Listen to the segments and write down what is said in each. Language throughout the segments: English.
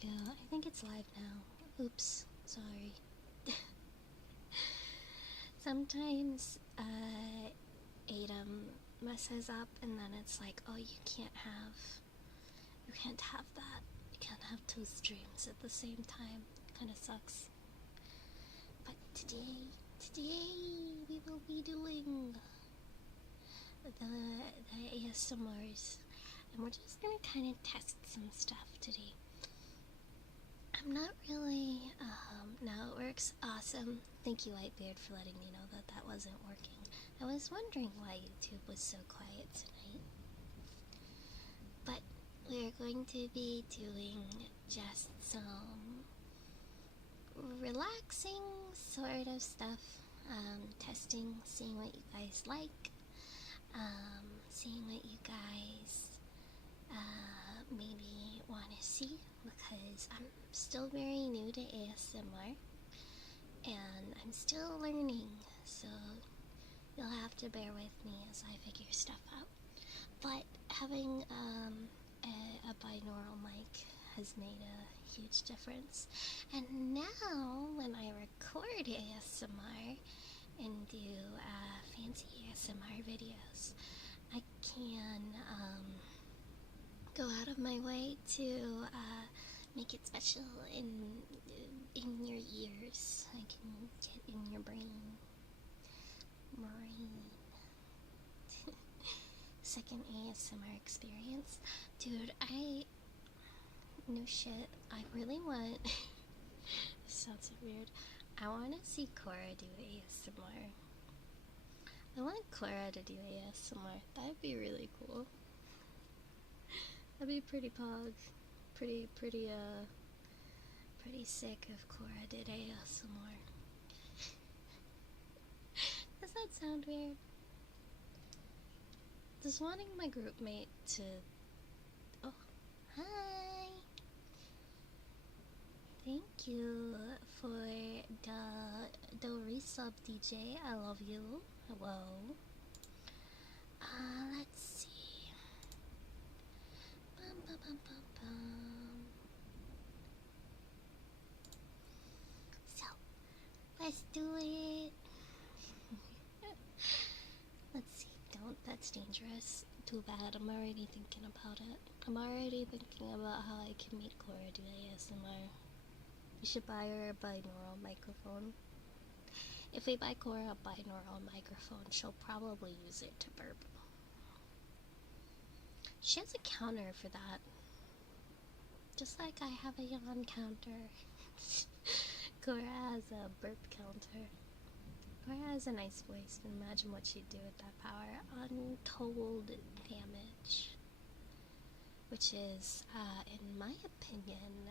go. I think it's live now. Oops, sorry. Sometimes Atom messes up and then it's like, oh, you can't have that. You can't have two streams at the same time. Kinda sucks. But today we will be doing the ASMRs, and we're just gonna kind of test some stuff today. I'm not really, now it works. Awesome. Thank you, Whitebeard, for letting me know that that wasn't working. I was wondering why YouTube was so quiet tonight. But we're going to be doing just some relaxing sort of stuff. Testing, seeing what you guys like. Seeing what you guys maybe want to see, because I'm still very new to ASMR and I'm still learning, so you'll have to bear with me as I figure stuff out. But having a binaural mic has made a huge difference, and now when I record ASMR and do fancy ASMR videos, I can go out of my way to make it special in your ears. I can get in your brain. Second ASMR experience. Dude, no shit, I really want this sounds so weird. I want to see Cora do ASMR. I want Cora to do ASMR. That'd be really cool. That'd be pretty pog. Pretty sick if Cora did ASMR. Does that sound weird? Just wanting my group mate to... Oh, hi! Thank you for the resub, DJ. I love you. Hello. Let's see. So, let's do it. Let's see. That's dangerous. Too bad. I'm already thinking about it. I'm already thinking about how I can make Cora do ASMR. We should buy her a binaural microphone. If we buy Cora a binaural microphone, she'll probably use it to burp. She has a counter for that. Just like I have a yawn counter. Cora has a burp counter. Cora has a nice voice. Imagine what she'd do with that power. Untold damage. Which is, in my opinion,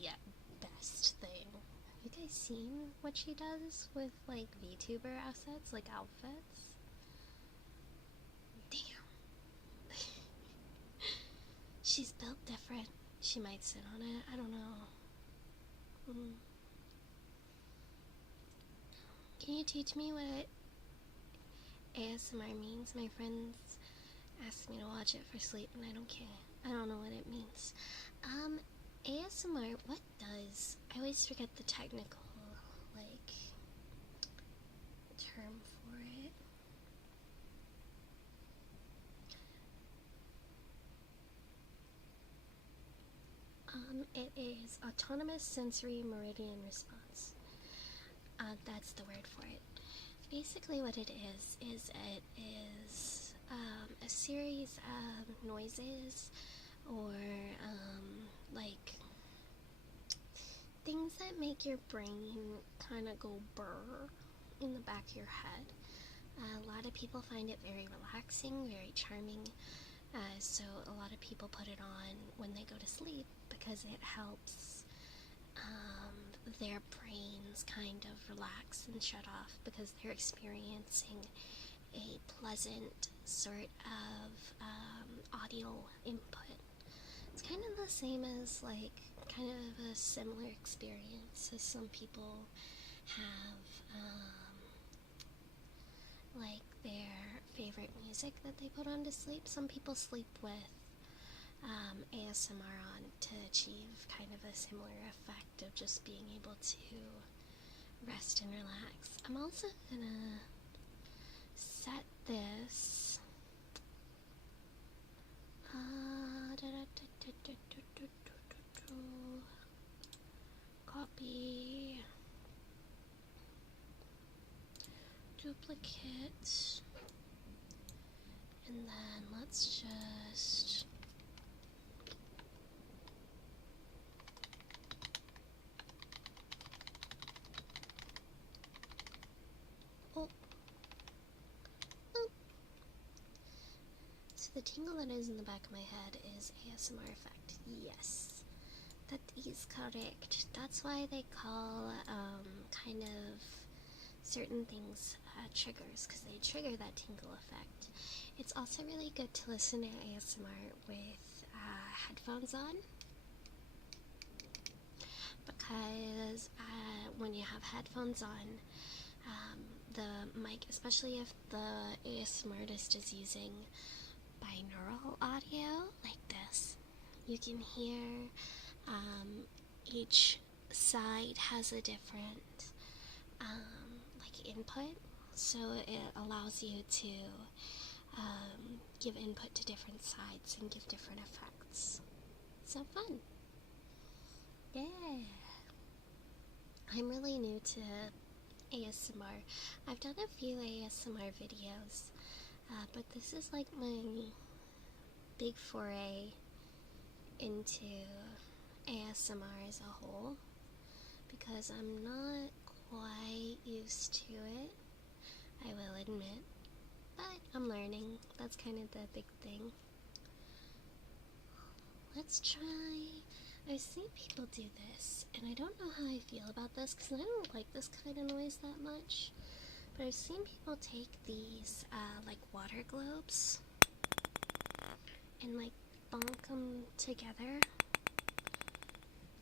the best thing. Have you guys seen what she does with, like, VTuber assets, like outfits? Damn. She's built different. She might sit on it. I don't know. Can you teach me what ASMR means? My friends ask me to watch it for sleep and I don't care. I don't know what it means. ASMR, what does? I always forget the technical, like, term for it. It is autonomous sensory meridian response. That's the word for it. Basically what it is it is a series of noises or like things that make your brain kind of go burr in the back of your head. A lot of people find it very relaxing, very charming, so a lot of people put it on when they go to sleep because it helps their brains kind of relax and shut off because they're experiencing a pleasant sort of audio input. It's kind of the same as, like, kind of a similar experience as some people have, like, their favorite music that they put on to sleep. Some people sleep with ASMR on to achieve kind of a similar effect of just being able to rest and relax. I'm also gonna set this copy, duplicate, and then let's just so the tingle that is in the back of my head is ASMR effect. Yes, that is correct. That's why they call kind of certain things triggers, because they trigger that tingle effect. It's also really good to listen to ASMR with headphones on, because when you have headphones on, the mic, especially if the ASMR artist is using binaural audio like this, you can hear each side has a different like input, so it allows you to give input to different sides and give different effects. So fun. Yeah. I'm really new to ASMR. I've done a few ASMR videos, but this is like my big foray into ASMR as a whole, because I'm not quite used to it, I will admit, but I'm learning. That's kind of the big thing. Let's try. I've seen people do this, and I don't know how I feel about this, because I don't like this kind of noise that much, but I've seen people take these like water globes and like bonk them together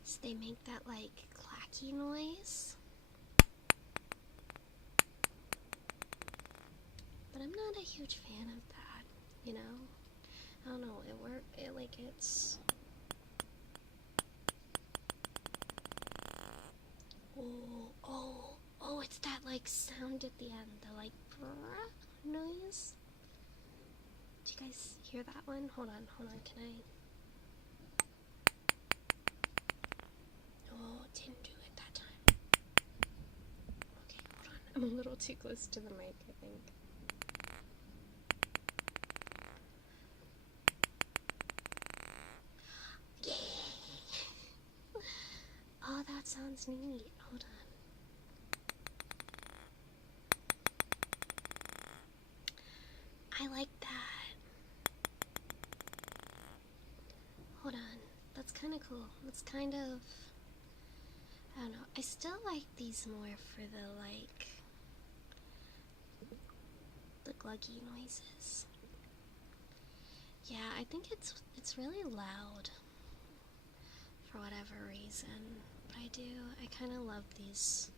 so they make that like clacky noise. But I'm not a huge fan of that, you know? I don't know, it's... Oh, it's that like sound at the end, the like brrrr noise. Do you guys hear that one? Hold on, can I... Oh, it didn't do it that time. Okay, hold on, I'm a little too close to the mic, I think. Oh, that sounds neat. Hold on. I like that. Hold on. That's kind of cool. That's kind of... I don't know. I still like these more for the, like... the gluggy noises. Yeah, I think it's really loud. For whatever reason. But I kind of love these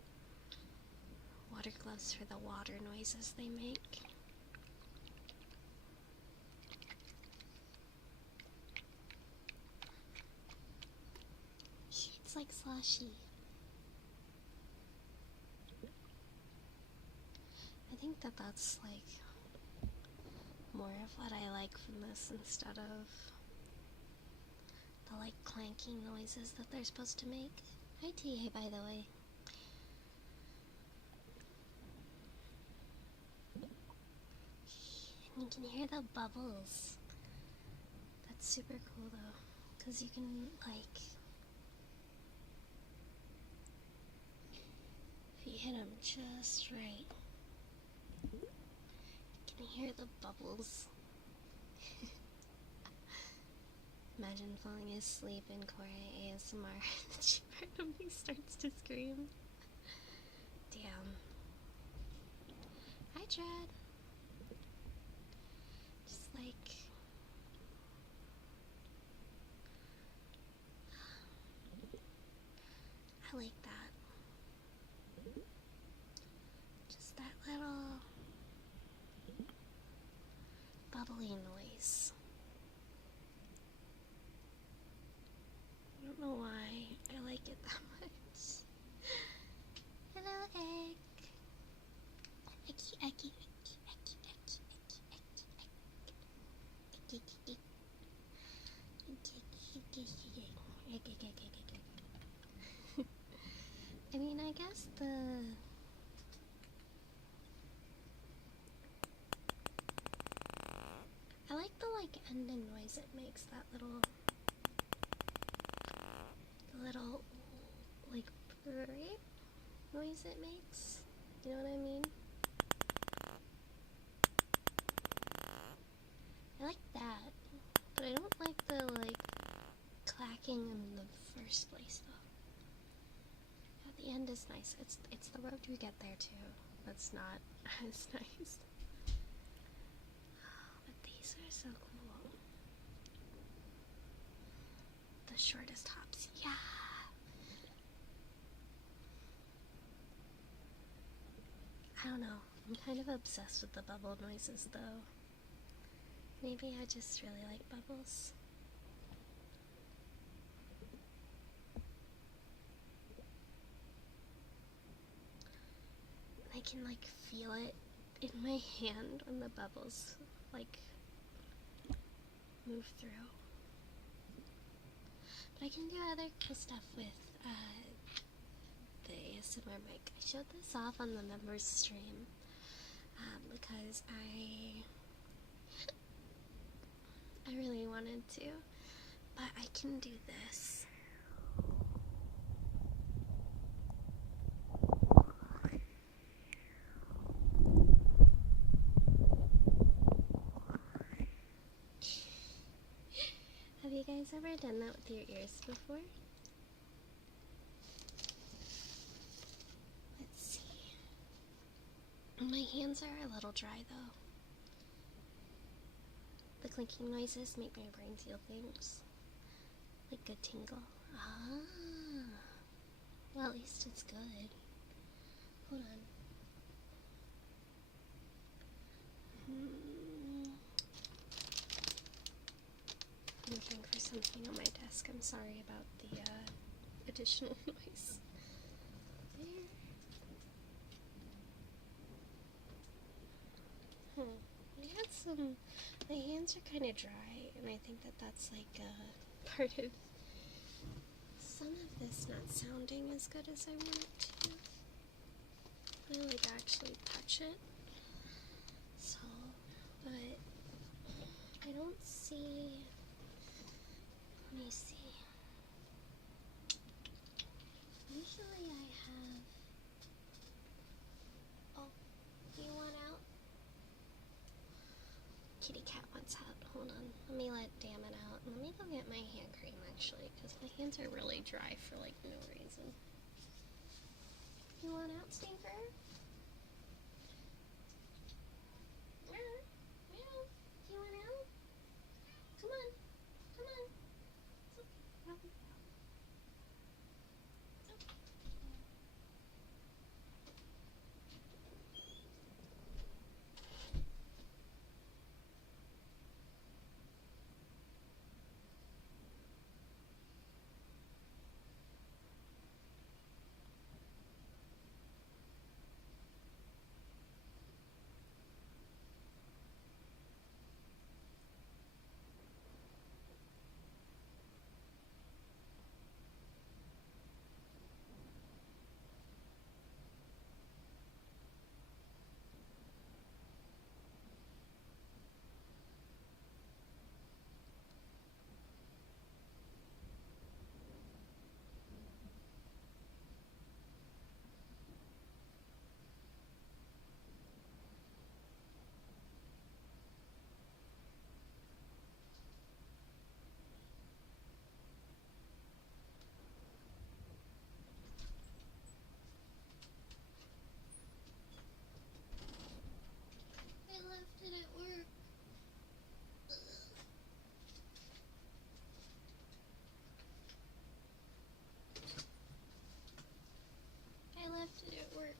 water gloves for the water noises they make. It's like slushy. I think that's like more of what I like from this instead of the like clanking noises that they're supposed to make. Hi TA, by the way. And you can hear the bubbles. That's super cool though, because you can like, if you hit them just right, you can hear the bubbles. Imagine falling asleep in Kore ASMR and she randomly starts to scream. Damn. Hi, Chad. Just like... I like that. Just that little bubbly noise. just the... I like the ending noise it makes, that little beep noise it makes. You know what I mean? I like that, but I don't like the clacking in the first place though. At the end is nice. It's the road to get there too. That's not as nice. But these are so cool. The shortest hops, yeah. I don't know. I'm kind of obsessed with the bubble noises though. Maybe I just really like bubbles. I can feel it in my hand when the bubbles move through. But I can do other cool stuff with the ASMR mic. I showed this off on the members stream because I really wanted to, but I can do this. Have you guys ever done that with your ears before? Let's see. My hands are a little dry though. The clinking noises make my brain feel things. Like a tingle. Ah. Well, at least it's good. Hold on. I'm looking for something on my desk. I'm sorry about the additional noise. My hands are kind of dry, and I think that that's part of some of this not sounding as good as I want it to. I actually touch it. So, but I don't see. Let me see. Usually I have. Oh, you want out? Kitty cat wants out. Hold on. Let me let Damon out. Let me go get my hand cream actually, because my hands are really dry for no reason. You want out, Stinker? Meow. Meow. You want out? Come on. Come on. It's okay.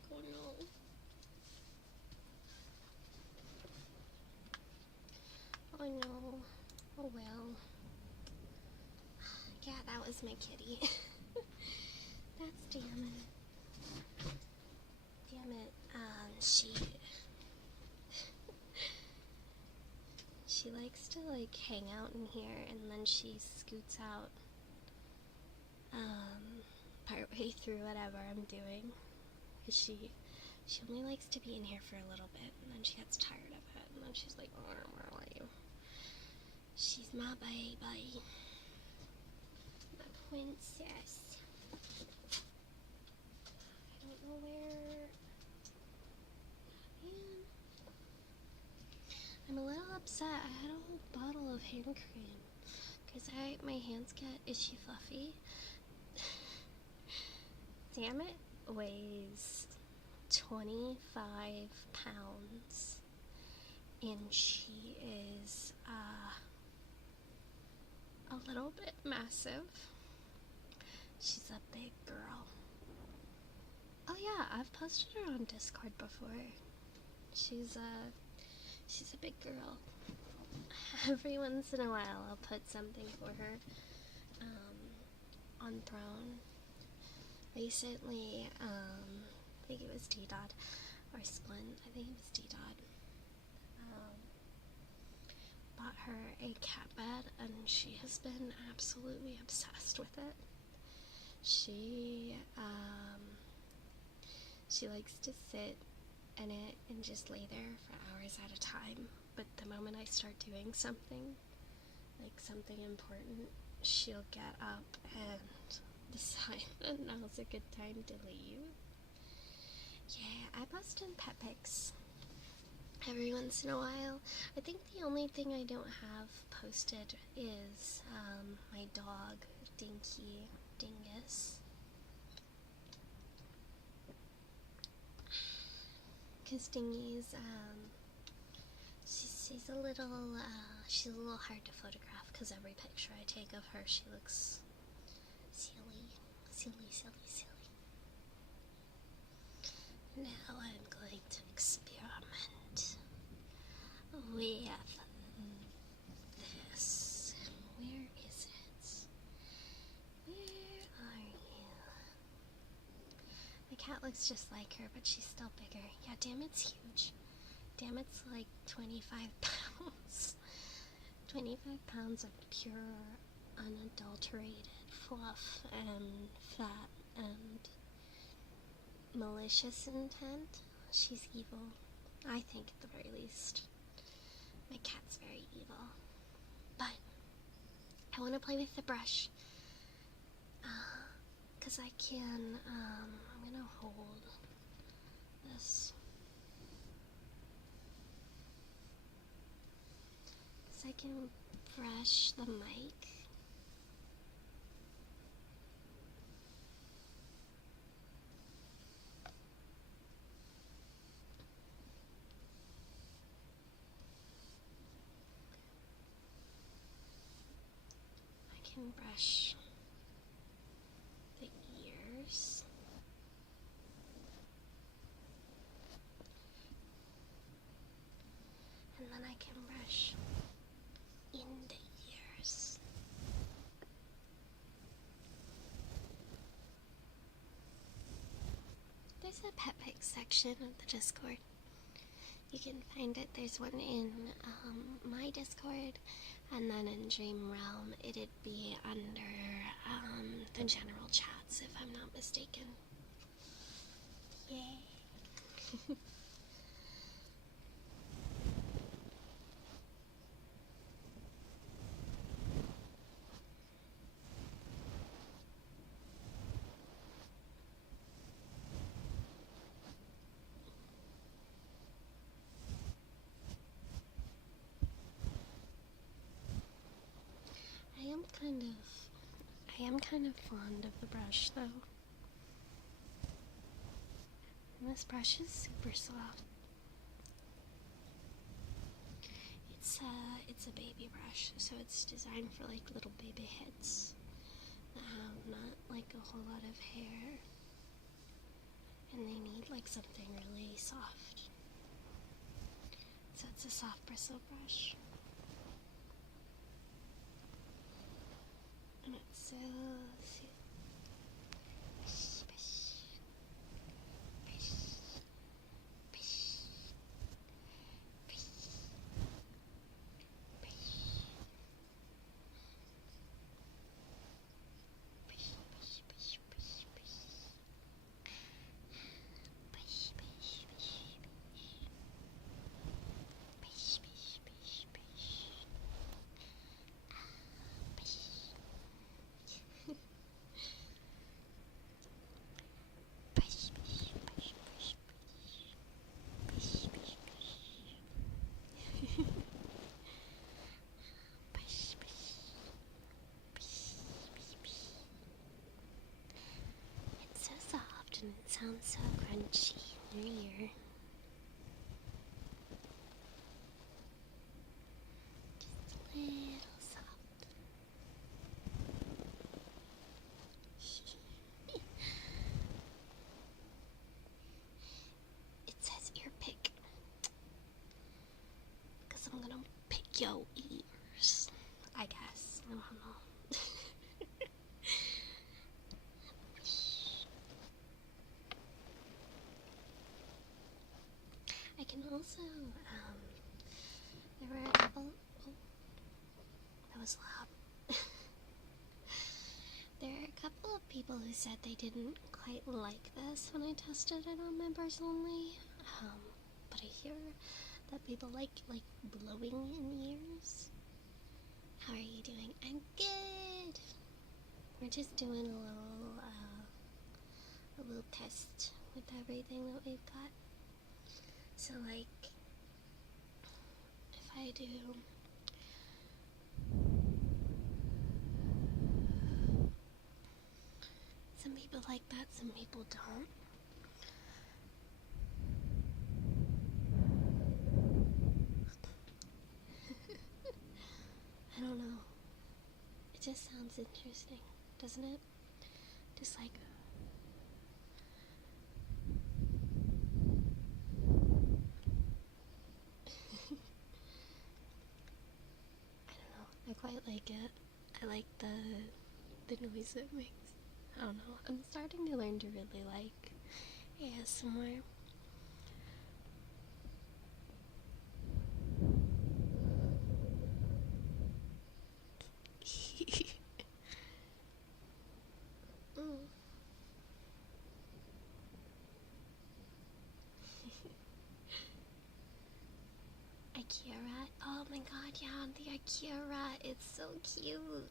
Oh no. Oh no. Oh well. Yeah, that was my kitty. That's Damon. Damn it. She likes to hang out in here, and then she scoots out partway through whatever I'm doing. because she only likes to be in here for a little bit, and then she gets tired of it, and then she's like, oh, I don't want to leave. She's my baby. My princess. I don't know where... Man. I'm a little upset. I had a whole bottle of hand cream, because my hands get itchy fluffy. Damn it weighs 25 pounds, and she is a little bit massive. She's a big girl. Oh yeah, I've posted her on Discord before. She's a big girl. Every once in a while I'll put something for her on Throne. Recently, I think it was D-Dot or Splint, I think it was D-Dot, bought her a cat bed, and she has been absolutely obsessed with it. She likes to sit in it and just lay there for hours at a time, but the moment I start doing something, like something important, she'll get up and decide that now's a good time to leave. Yeah, I post in pet pics every once in a while. I think the only thing I don't have posted is my dog, Dingus. Because Dingy's, she's a little hard to photograph, because every picture I take of her, she looks silly. Now I'm going to experiment with this. Where is it? Where are you? My cat looks just like her, but she's still bigger. Yeah, damn, it's huge. Damn, it's like 25 pounds. 25 pounds of pure, unadulterated fluff and fat and malicious intent. She's evil. I think, at the very least. My cat's very evil. But I want to play with the brush. Because I can, I'm going to hold this. So I can brush the mic. I can brush the ears. And then I can brush in the ears. There's a pet pic section of the Discord. You can find it. There's one in my Discord, and then in Dream Realm it'd be under the general chats, if I'm not mistaken. Yay! I am kind of fond of the brush, though. And this brush is super soft. It's a baby brush, so it's designed for like little baby heads that have not like a whole lot of hair, and they need like something really soft. So it's a soft bristle brush. And it's so soothing. and it sounds so crunchy in your ear. Just a little soft. It says ear pick. Because I'm gonna pick your ears. I guess. I don't know. I can also, there were a couple, oh, that was loud. There are a couple of people who said they didn't quite like this when I tested it on members only, but I hear that people like blowing in ears. How are you doing? I'm good! We're just doing a little test with everything that we've got. So, like, if I do some people like that, some people don't. I don't know. It just sounds interesting, doesn't it? Just like I don't know. I quite like it. I like the noise it makes. I don't know. I'm starting to learn to really like ASMR. Akira. Oh my god, yeah, the Akira. It's so cute.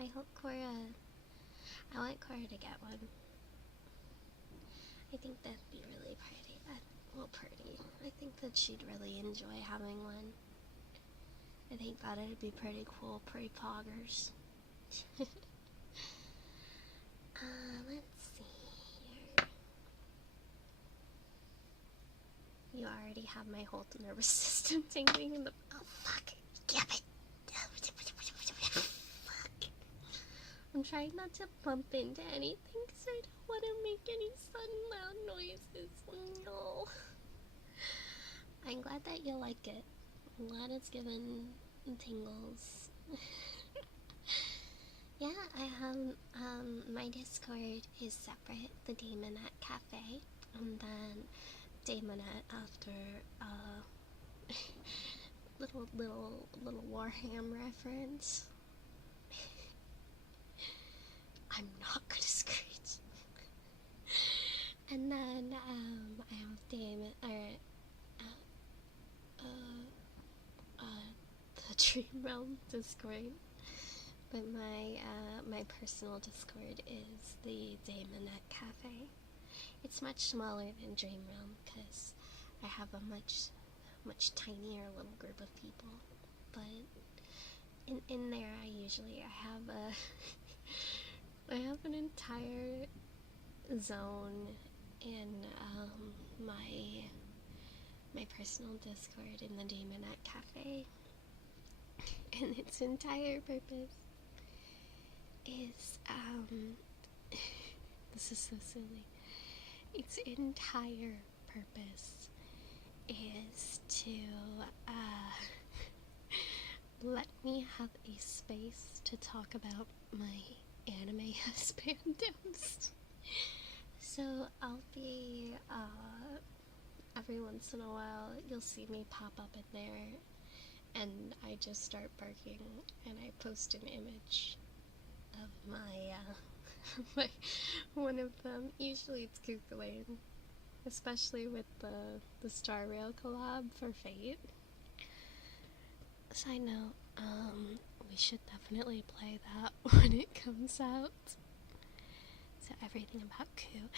I hope I want Cora to get one. I think that'd be really pretty. Pretty. I think that she'd really enjoy having one. I think that it'd be pretty cool, pretty poggers. Let's see here. You already have my whole nervous system tingling in the. Oh, fuck. Damn it. Fuck. I'm trying not to bump into anything because I don't want to make any sudden loud noises. No. I'm glad that you like it. I'm glad it's given tingles. Yeah, I have, my Discord is separate, the Damonette Cafe, and then Damonette after, little Warhammer reference. I'm not gonna screech. And then, I have Damon, the Dream Realm Discord. But my personal Discord is the Damonette Cafe. It's much smaller than Dream Realm because I have a much tinier little group of people. But in there, I have an entire zone in my personal Discord in the Damonette Cafe, and its entire purpose is this is so silly. Its entire purpose is to let me have a space to talk about my anime husbandoms. So I'll be every once in a while you'll see me pop up in there and I just start barking and I post an image of my one of them. Usually it's Kukulane, especially with the Star Rail collab for Fate. Side note, we should definitely play that when it comes out. So everything about Ku.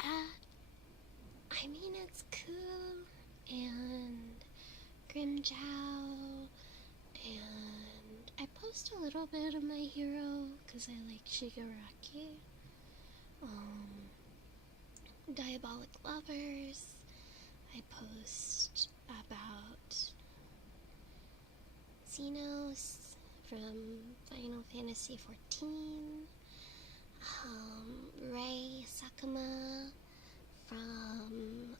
I mean, it's Ku and Grimjow, and I post a little bit of my hero because I like Shigaraki. diabolic lovers. I post about Xenos from Final Fantasy XIV, Rei Sakuma from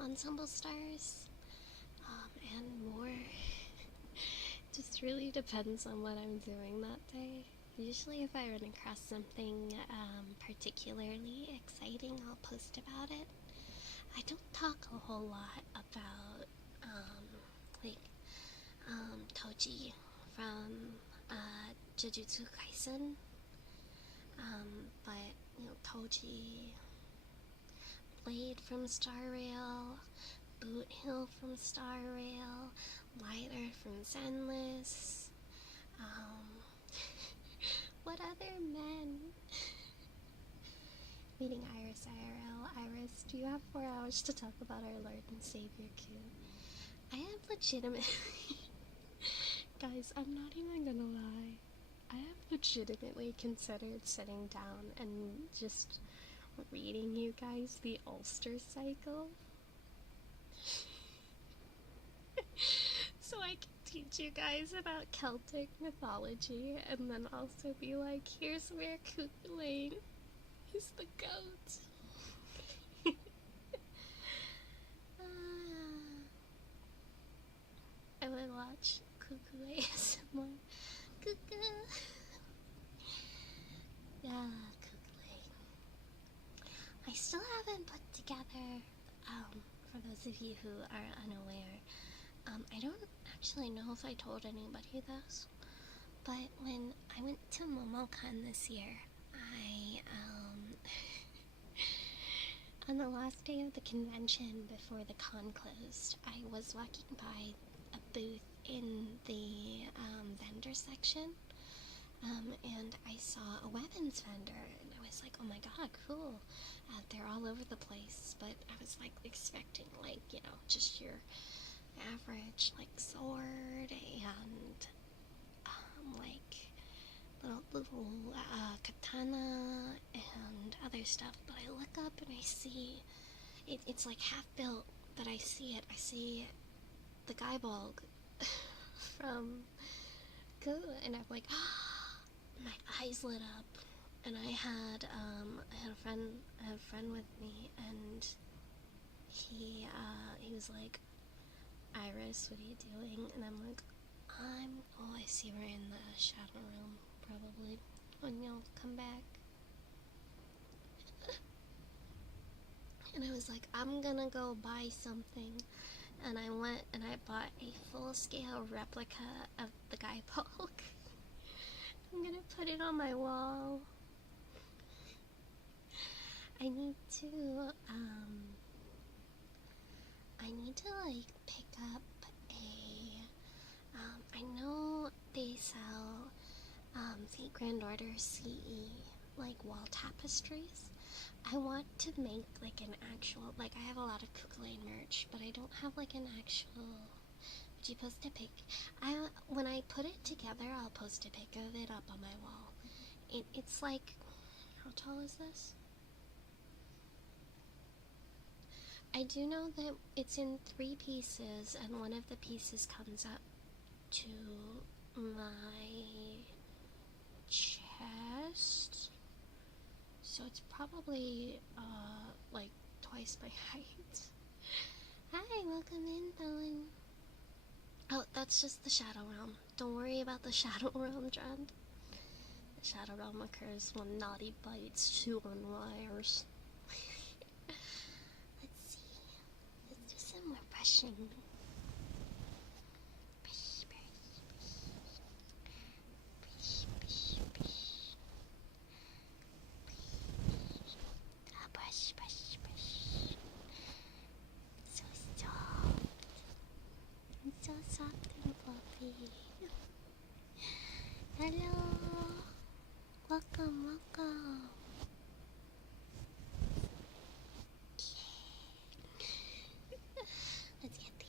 Ensemble Stars, and more. Just really depends on what I'm doing that day. Usually if I run across something particularly exciting, I'll post about it. I don't talk a whole lot about like Toji from Jujutsu Kaisen, but you know, Toji, Blade from Star Rail, Boot Hill from Star Rail, Lighter from Zenless. What other men? Meeting Iris IRL. Iris, do you have 4 hours to talk about our Lord and Savior Q? I have legitimately... Guys, I'm not even gonna lie. I have legitimately considered sitting down and just reading you guys the Ulster cycle. So I can teach you guys about Celtic mythology and then also be like, here's where Cuchulainn is the goat. I would watch Cuchulainn ASMR. Cuckoo. Yeah, Cuchulainn. I still haven't put together, for those of you who are unaware, I don't actually know if I told anybody this, but when I went to MomoCon this year, I, on the last day of the convention before the con closed, I was walking by a booth in the vendor section, and I saw a weapons vendor, and I was like, oh my god, cool. They're all over the place, but I was like expecting, like, you know, just your average, like, sword and like little katana and other stuff. But I look up and I see it's like half built, but I see the Guybolg from Go, and I'm like, my eyes lit up. And I had a friend with me, and he was like, Iris, what are you doing? And I'm like, I see we're in the Shadow Realm, probably, when you'll come back. And I was like, I'm gonna go buy something. And I went and I bought a full-scale replica of the Guybolg. I'm gonna put it on my wall. I need to, like, pick up I know they sell, the Grand Order CE, like, wall tapestries. I want to make, like, an actual, like, I have a lot of Cuchulainn merch, but I don't have, like, an actual, would you post a pic? When I put it together, I'll post a pic of it up on my wall. It's like, how tall is this? I do know that it's in 3 pieces, and one of the pieces comes up to my chest, so it's probably, like, twice my height. Hi, welcome in, Dylan. Oh, that's just the Shadow Realm. Don't worry about the Shadow Realm, Dread. The Shadow Realm occurs when naughty bites chew on wires. Let's see. Let's do some more brushing. Brush, brush, brush. Brush, brush, brush. Brush, brush, brush. So soft. So soft and fluffy. Hello. Welcome, welcome. Let's get the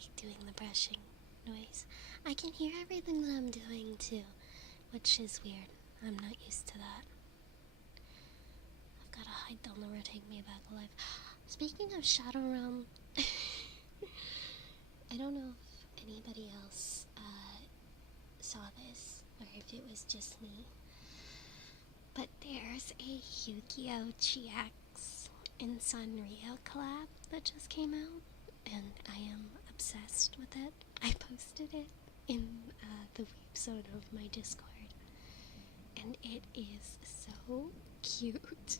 like doing the brushing noise. I can hear everything that I'm doing too, which is weird. I'm not used to that. I've gotta hide, they'll never take me back alive. Speaking of Shadow Realm, I don't know if anybody else saw this, or if it was just me, but there's a Yu-Gi-Oh! GX and Sanrio collab that just came out, and I am obsessed with it. I posted it in the weep zone of my Discord, and it is so cute.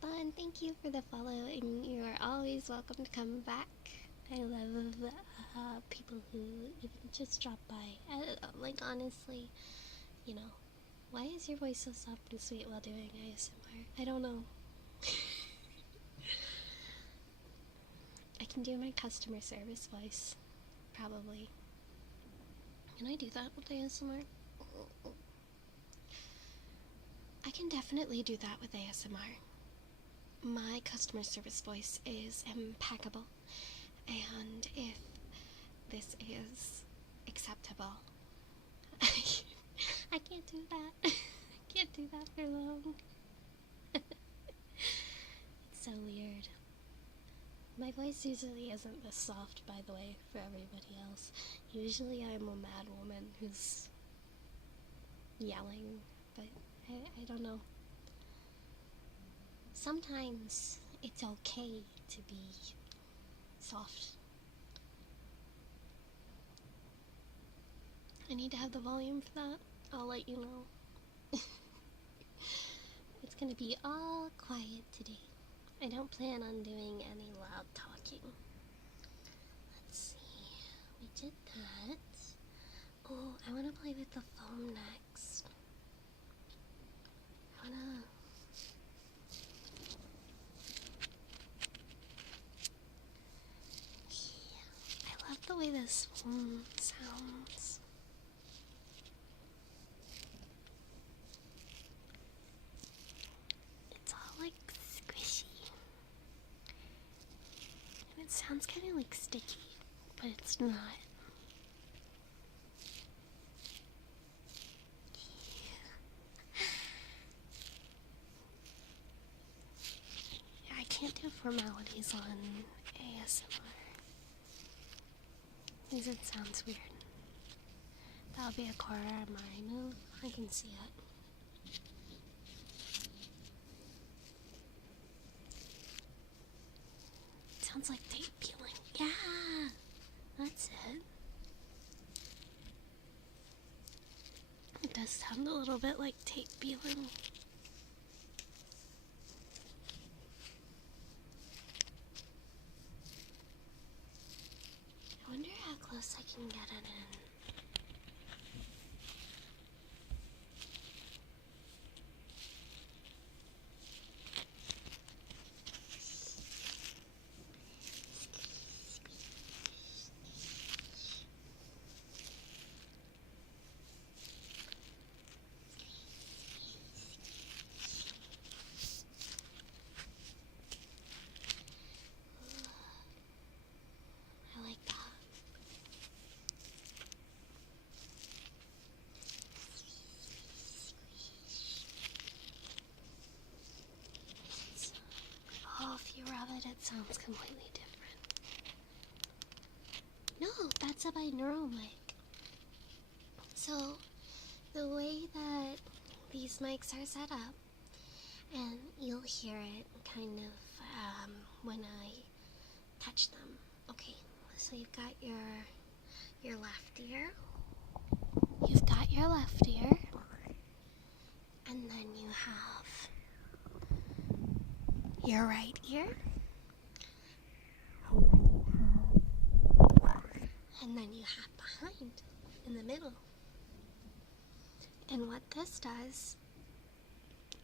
But thank you for the follow, and you are always welcome to come back. I love people who even just drop by. Like, honestly, you know, why is your voice so soft and sweet while doing ASMR? I don't know. I can do my customer service voice, probably. Can I do that with ASMR? I can definitely do that with ASMR. My customer service voice is impeccable, and if this is acceptable, I can't do that. I can't do that for long. It's so weird. My voice usually isn't this soft, by the way, for everybody else. Usually I'm a mad woman who's yelling, but I don't know. Sometimes it's okay to be soft. I need to have the volume for that. I'll let you know. It's gonna be all quiet today. I don't plan on doing any loud talking. Let's see. We did that. Oh, I want to play with the foam next. I love the way this foam sounds. It's all like squishy. And it sounds kind of like sticky, but it's not. I can't do formalities on ASMR. Because it sounds weird. That'll be a Korra Mari move. I can see it. It sounds like tape peeling. Yeah! That's it. It does sound a little bit like tape peeling. I wonder how close I can get it in. I like that. Oh, if you rub it, it sounds completely different. No, that's a binaural mic. So, the way that these mics are set up, and you'll hear it kind of when I touch them. Okay, so you've got your left ear. You've got your left ear. And then you have your right ear. And then you have behind, in the middle. And what this does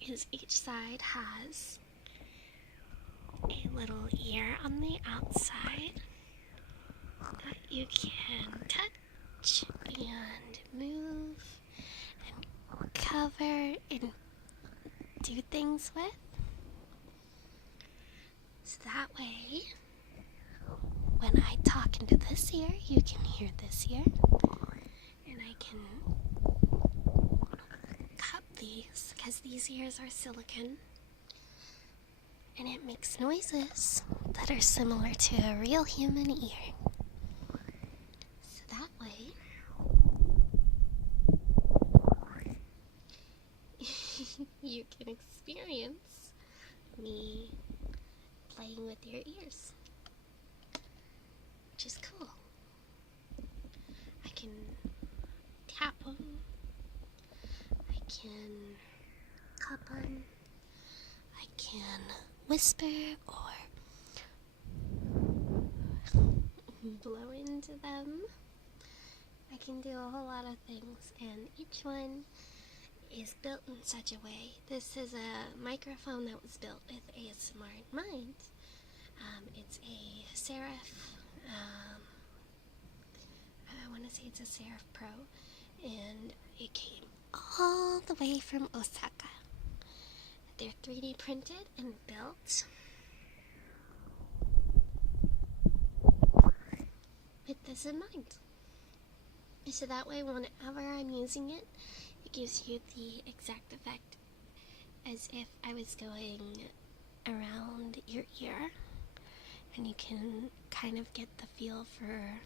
is each side has a little ear on the outside that you can touch and move and cover and do things with. So that way ear, you can hear this ear. And I can cup these because these ears are silicone. And it makes noises that are similar to a real human ear. So that way, you can experience me playing with your ears, which is cool. I can tap them, I can cup them, I can whisper or blow into them. I can do a whole lot of things, and each one is built in such a way. This is a microphone that was built with ASMR in mind. It's a Seraph, I want to say it's a Seraph Pro, and it came all the way from Osaka. They're 3D printed and built with this in mind. So that way, whenever I'm using it, it gives you the exact effect as if I was going around your ear, and you can kind of get the feel for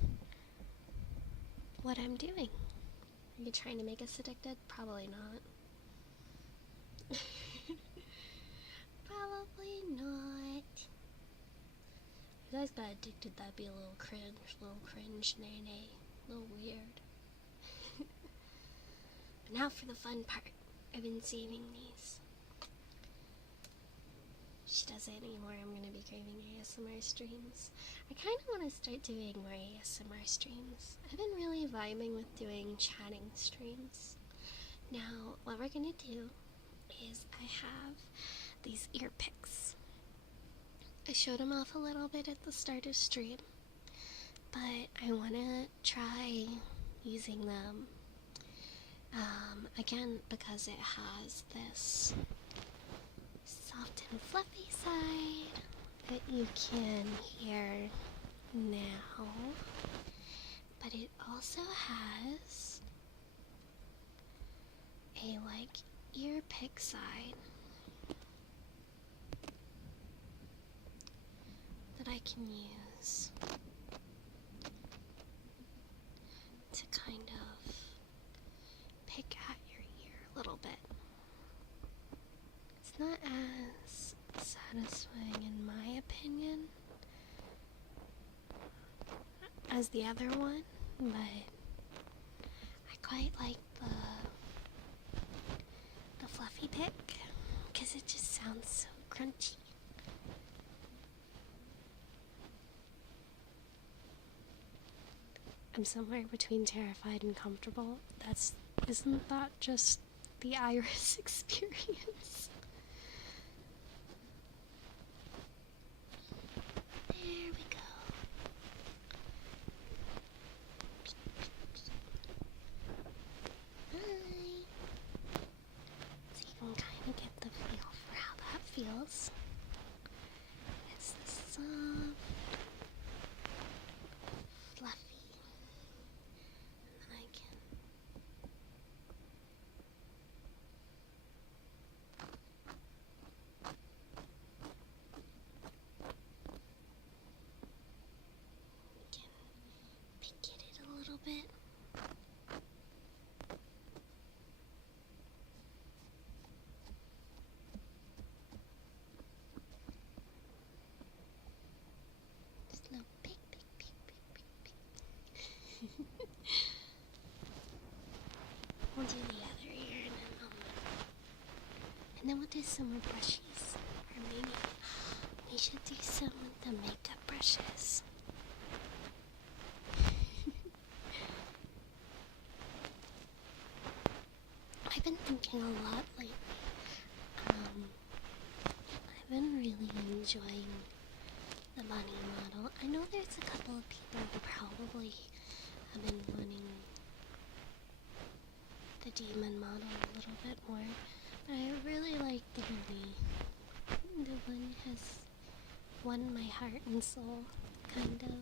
what I'm doing. Are you trying to make us addicted? Probably not. Probably not. If you guys got addicted, that'd be a little cringe, nay, a little weird. But now for the fun part. I've been saving these. She does it anymore. I'm gonna be craving ASMR streams. I kind of want to start doing more ASMR streams. I've been really vibing with doing chatting streams. Now, what we're gonna do is I have these ear picks. I showed them off a little bit at the start of stream, but I want to try using them again because it has this soft and fluffy side that you can hear now, but it also has a ear pick side that I can use to kind of pick at your ear a little bit. It's not as satisfying in my opinion as the other one, but I quite like the fluffy pick because it just sounds so crunchy. I'm somewhere between terrified and comfortable. Isn't that just the Iris experience? There we go. Hi. So you can kind of get the feel for how that feels. It's the soft, fluffy, and then I can pick at it a little bit. Just a little pick. We'll do the other ear and then we'll do some more brushes. Or maybe we should do some with the makeup brushes. I've been thinking a lot lately. I've been really enjoying the bunny model. I know there's a couple of people who probably have been wanting the demon model a little bit more, but I really like the bunny. The one has won my heart and soul, kind of.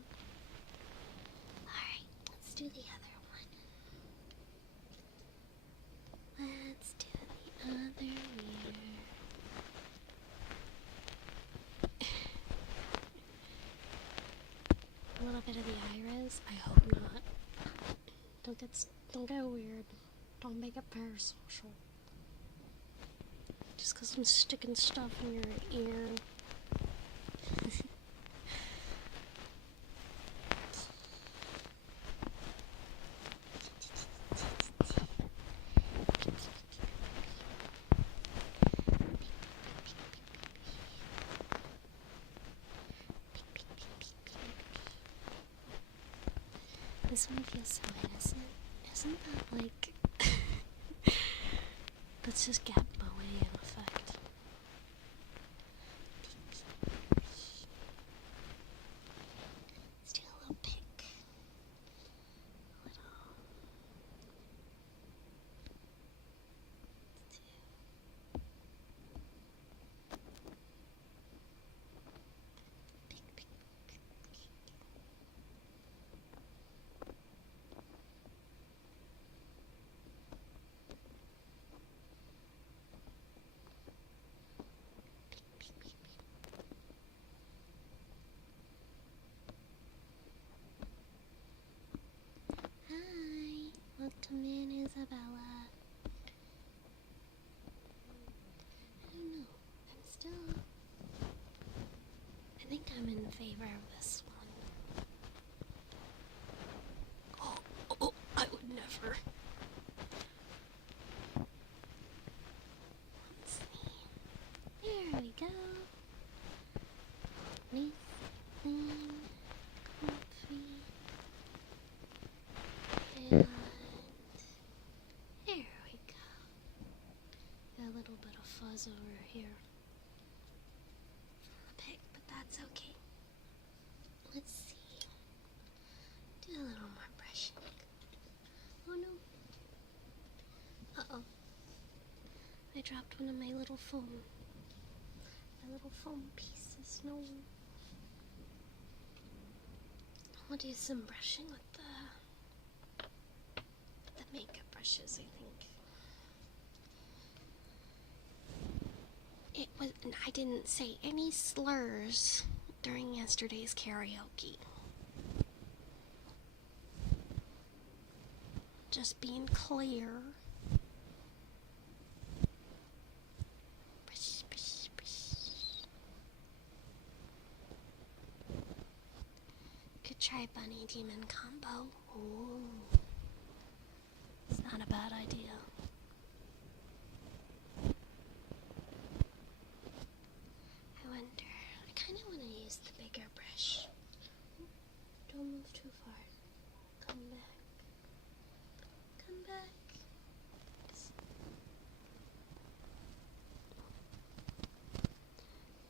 of the iris? I hope not. Don't get weird. Don't make it parasocial. Just because I'm sticking stuff in your ear. This one feels so innocent. Isn't that like... Let's just get Bowie in effect. Let's do a little pick. A little... Let's do... Pick. Hi, welcome in, Isabella. I don't know. I think I'm in favor of this one. Oh, I would never. Let's see. There we go. Nice, clean, comfy. And there we go. Got a little bit of fuzz over here. Pick, but that's okay. Let's see. Do a little more brushing. Oh no. Uh-oh. I dropped one of my little foam pieces. No. I'll do some brushing with the makeup brushes, I think. I didn't say any slurs during yesterday's karaoke. Just being clear. Brush, brush, brush. Could try bunny demon combo. Ooh. It's not a bad idea. I kind of want to use the bigger brush. Don't move too far. Come back. Come back.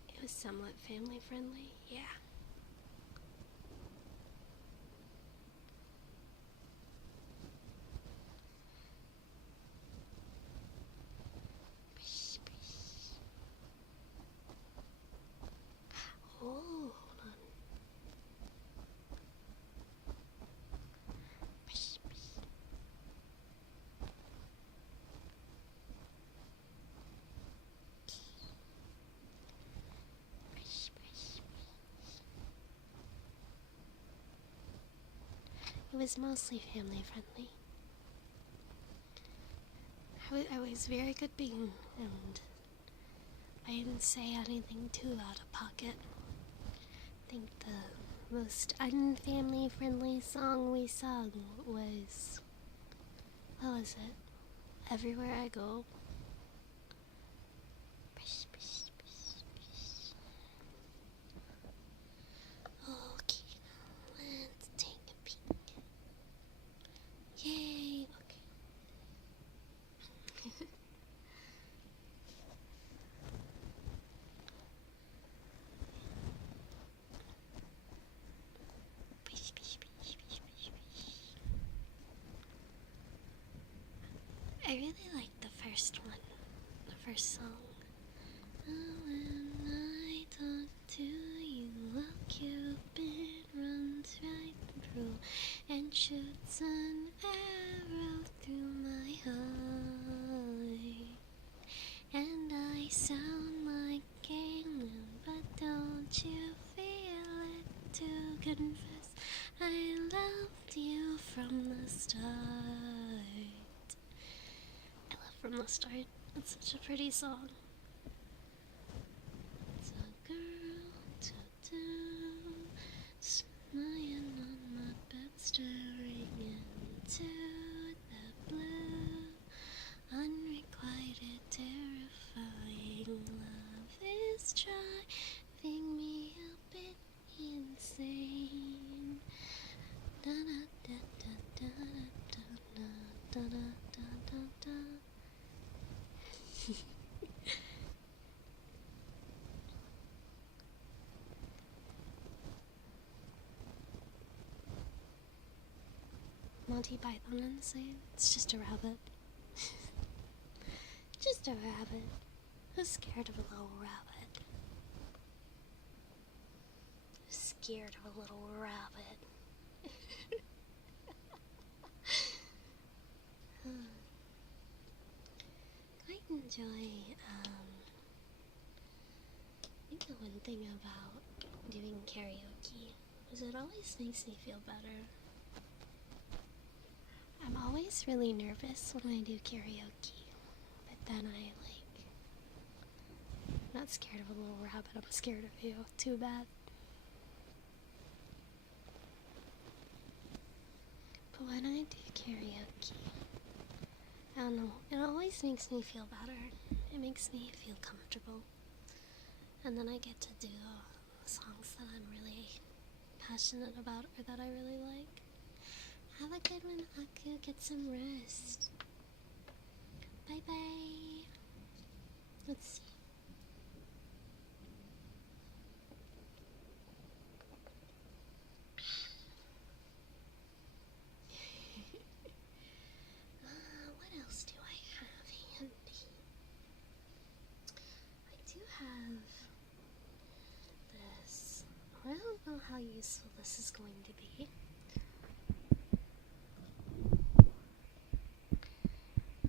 It was somewhat family friendly, yeah. It was mostly family friendly. I was very good being, and I didn't say anything too out of pocket. I think the most unfamily friendly song we sung was, what was it? Everywhere I Go. Okay, let's take a peek. Yay! Okay. I really like the first one, the first song. When I talk to you, a Cupid runs right through and shoots an arrow through my heart. And I sound like alien, but don't you feel it to confess? from the start. I love From the Start. It's such a pretty song. It's a girl smiling on my bed, staring into the blue. Unrequited, terrifying love is driving me a bit insane. Da da da da da da da da da da. Monty Python insane. It's just a rabbit. Just a rabbit. Who's scared of a little rabbit? Who's scared of a little rabbit? Quite enjoy, I think the one thing about doing karaoke is it always makes me feel better. I'm always really nervous when I do karaoke, but then I'm not scared of a little rabbit, I'm scared of you. Too bad. But when I do karaoke, I don't know, it always makes me feel better. It makes me feel comfortable. And then I get to do songs that I'm really passionate about or that I really like. Have a good one, Aku. Get some rest. Bye bye. Let's see. What else do I have handy? I do have this. I don't know how useful this is going to be.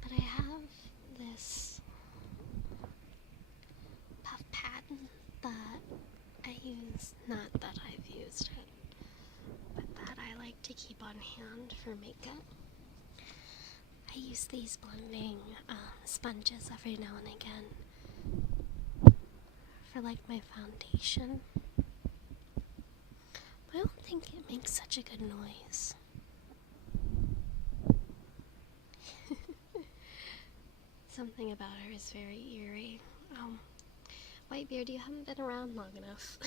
But I have this puff pad that I use, not that I've used it, but that I like to keep on hand for makeup. I use these blending sponges every now and again for like my foundation. But I don't think it makes such a good noise. Something about her is very eerie. Whitebeard, you haven't been around long enough.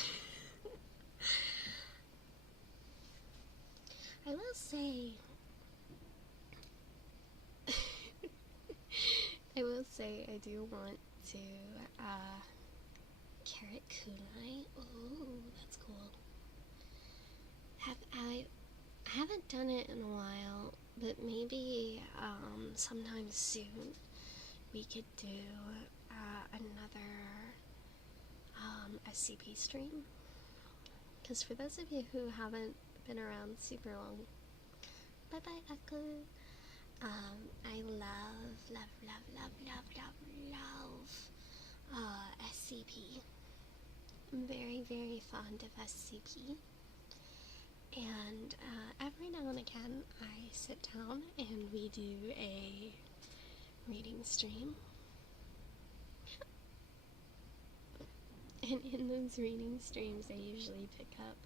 I will say, I do want to, carrot kunai. Oh, that's cool. I haven't done it in a while, but maybe, sometime soon we could do, another, SCP stream. Because for those of you who haven't been around super long, bye-bye, Aku. I love SCP. I'm very, very fond of SCP. And every now and again I sit down and we do a reading stream. And in those reading streams I usually pick up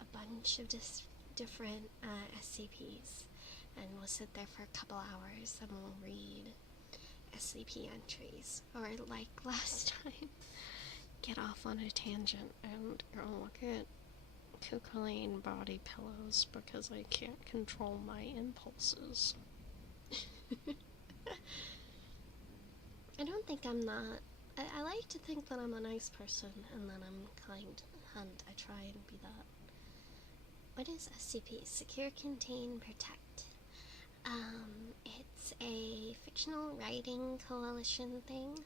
a bunch of just different SCPs, and we'll sit there for a couple hours and we'll read SCP entries, or like last time, get off on a tangent and go look at Kukulane body pillows because I can't control my impulses. I don't think I'm not. I like to think that I'm a nice person and that I'm kind, and I try and be that. What is SCP? Secure, Contain, Protect. It's a fictional writing coalition thing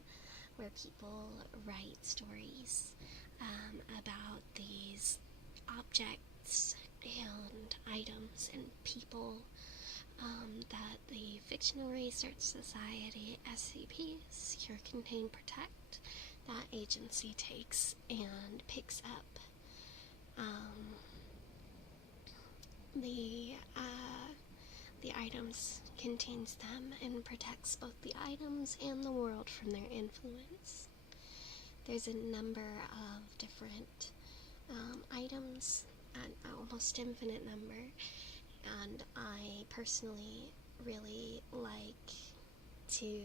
where people write stories about these objects and items and people that the Fictional Research Society, SCP, Secure, Contain, Protect, that agency takes and picks up the items contains them and protects both the items and the world from their influence. There's a number of different items, an almost infinite number, and I personally really like to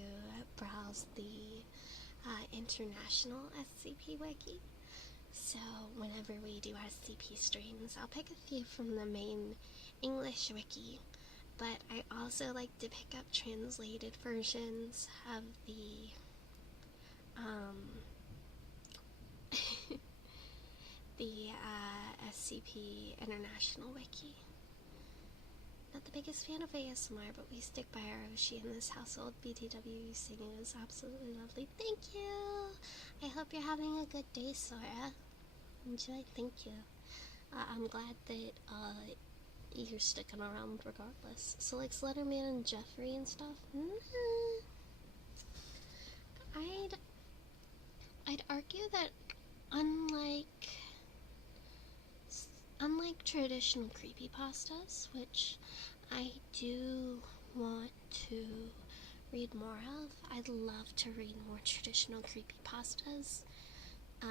browse the international SCP wiki. So whenever we do SCP streams, I'll pick a few from the main English wiki, but I also like to pick up translated versions of the the SCP International Wiki. Not the biggest fan of ASMR, but we stick by our Oshi in this household. BTW singing is absolutely lovely. Thank you! I hope you're having a good day, Sora. Enjoy, thank you. I'm glad that you're sticking around regardless. So like Slenderman and Jeffrey and stuff? I'd argue that unlike traditional creepypastas, which I do want to read more of, I'd love to read more traditional creepypastas. I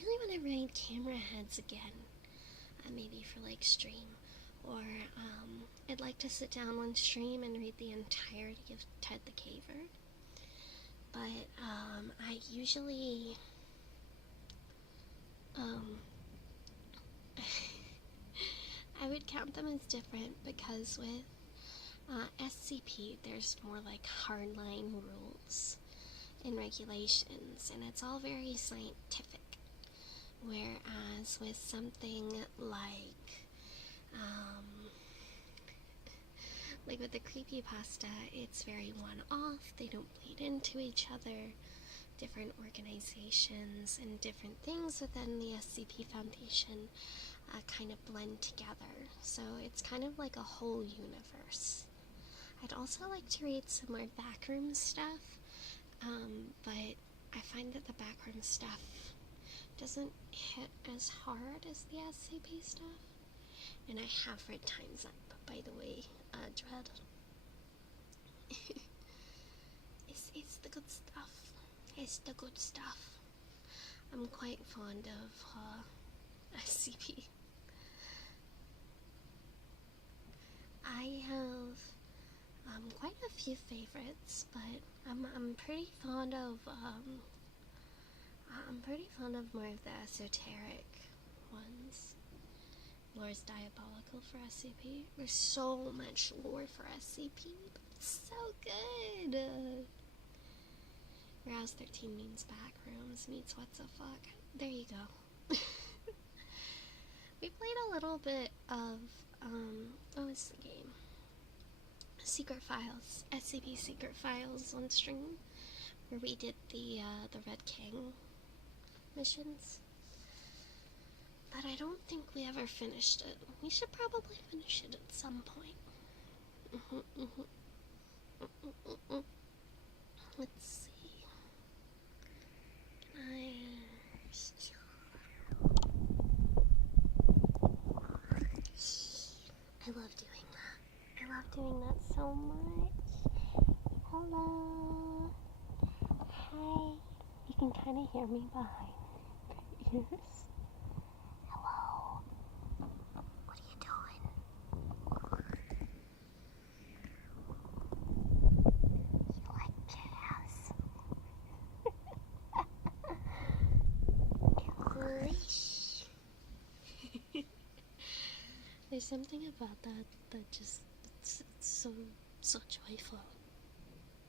really want to read Camera Heads again, maybe for like stream, or I'd like to sit down one stream and read the entirety of Ted the Caver. But I usually I would count them as different because with SCP there's more like hardline rules and regulations, and it's all very scientific. Whereas with something like with the creepypasta, it's very one-off, they don't bleed into each other. Different organizations and different things within the SCP Foundation kind of blend together, so it's kind of like a whole universe. I'd also like to read some more backroom stuff, but I find that the backroom stuff doesn't hit as hard as the SCP stuff, and I have read Time's Up, by the way, Dread. It's the good stuff. It's the good stuff. I'm quite fond of SCP. I have quite a few favorites, but I'm pretty fond of more of the esoteric ones. Lore's diabolical for SCP. There's so much lore for SCP, but it's so good. Rouse 13 means backrooms, meets what the fuck. There you go. We played a little bit of, what was the game? Secret Files, SCP Secret Files on stream, where we did the Red King missions. But I don't think we ever finished it. We should probably finish it at some point. Let's see. I love doing that. I love doing that so much. Hello. Hi. You can kind of hear me behind my ears. Hello. What are you doing? You like jazz? Gosh. There's something about that just, it's so joyful.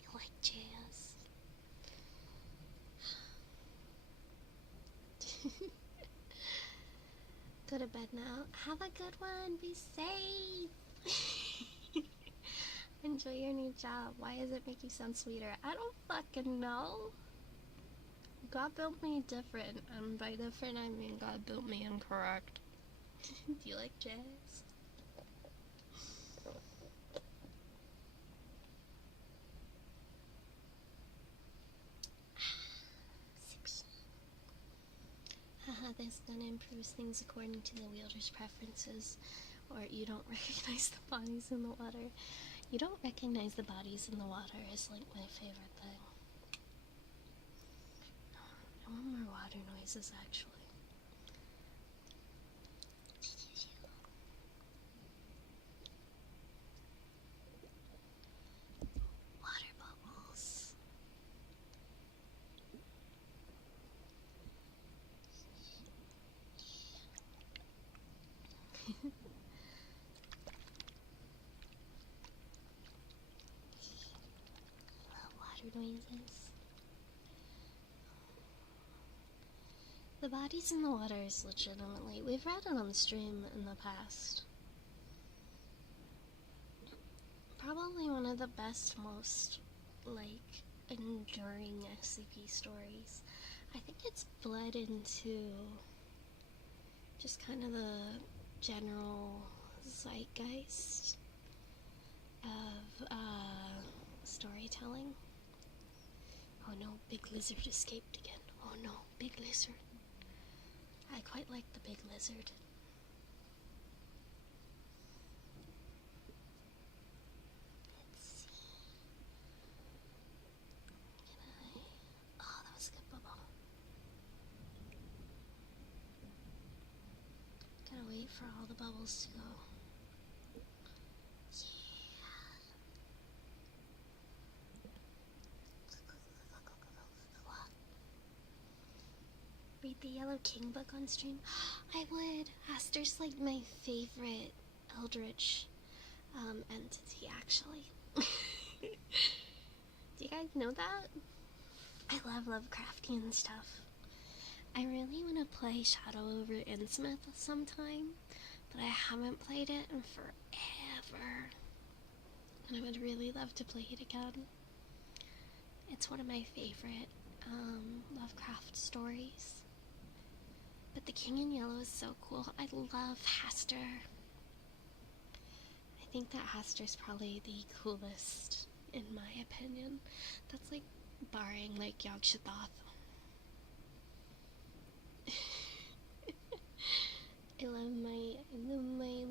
You like jazz? Go to bed now. Have a good one. Be safe. Enjoy your new job. Why does it make you sound sweeter? I don't fucking know. God built me different, and by different I mean God built me incorrect. Do you like jazz? Haha, this gun improves things according to the wielder's preferences. or you don't recognize the bodies in the water. You don't recognize the bodies in the water is like my favorite thing. I want more water noises actually. Water bubbles. Water noises. The bodies in the water is legitimately, we've read it on the stream in the past. Probably one of the best, most, like, enduring SCP stories. I think it's bled into just kind of the general zeitgeist of storytelling. Oh no, big lizard escaped again. Oh no, big lizard. I quite like the big lizard. Let's see. Oh, that was a good bubble. Gotta wait for all the bubbles to go. Read the Yellow King book on stream? I would. Aster's like my favorite Eldritch entity, actually. Do you guys know that? I love Lovecraftian stuff. I really want to play Shadow over Innsmouth sometime, but I haven't played it in forever. And I would really love to play it again. It's one of my favorite Lovecraft stories. But the King in Yellow is so cool. I love Haster. I think that Haster's probably the coolest, in my opinion. That's like barring like Yog-Sothoth. I love my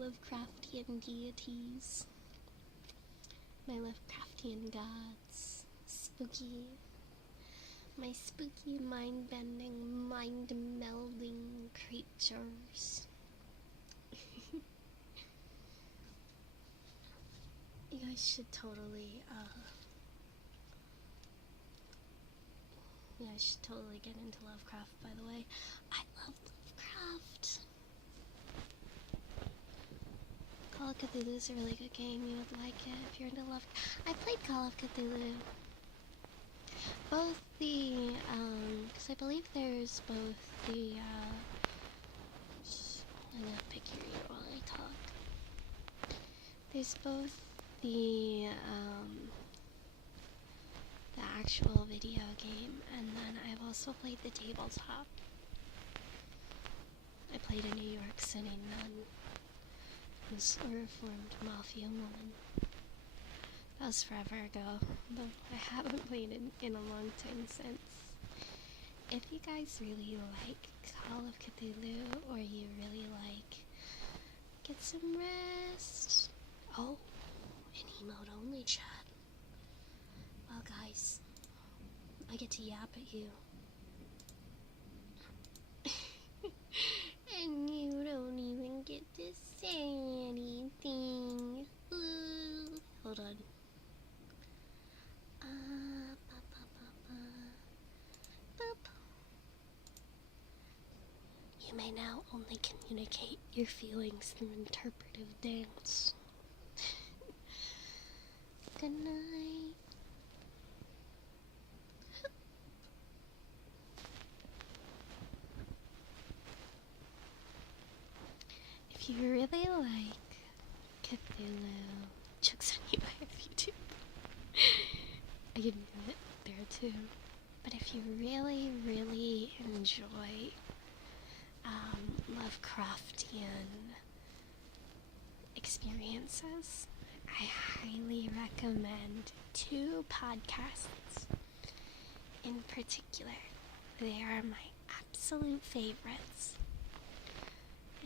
Lovecraftian deities. My Lovecraftian gods. Spooky. My spooky, mind-bending, mind-melding creatures. You guys should totally, get into Lovecraft, by the way. I love Lovecraft. Call of Cthulhu is a really good game. You would like it if you're into Lovecraft. I played Call of Cthulhu. Both the, because I believe there's both the, I'm gonna pick your ear while I talk. There's both the actual video game, and then I've also played the tabletop. I played a New York City nun who's a reformed mafia woman. That was forever ago, but I haven't played it in a long time since. If you guys really like Call of Cthulhu, or you really like get some rest. Oh, an emote only chat. Well guys, I get to yap at you. And you don't even get to say anything. Ooh. Hold on. Boop. You may now only communicate your feelings through interpretive dance. Good night. If you really like Cthulhu, jokes on you, I have YouTube. I can do it there too. But if you really, really enjoy Lovecraftian experiences, I highly recommend 2 podcasts in particular. They are my absolute favorites.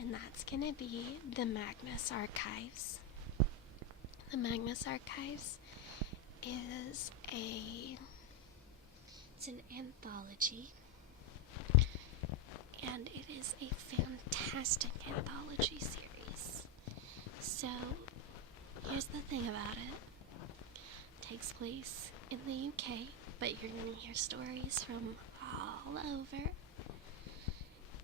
and that's gonna be the Magnus Archives. The Magnus Archives is it's an anthology, and it is a fantastic anthology series. So, here's the thing about it. It takes place in the UK, but you're going to hear stories from all over,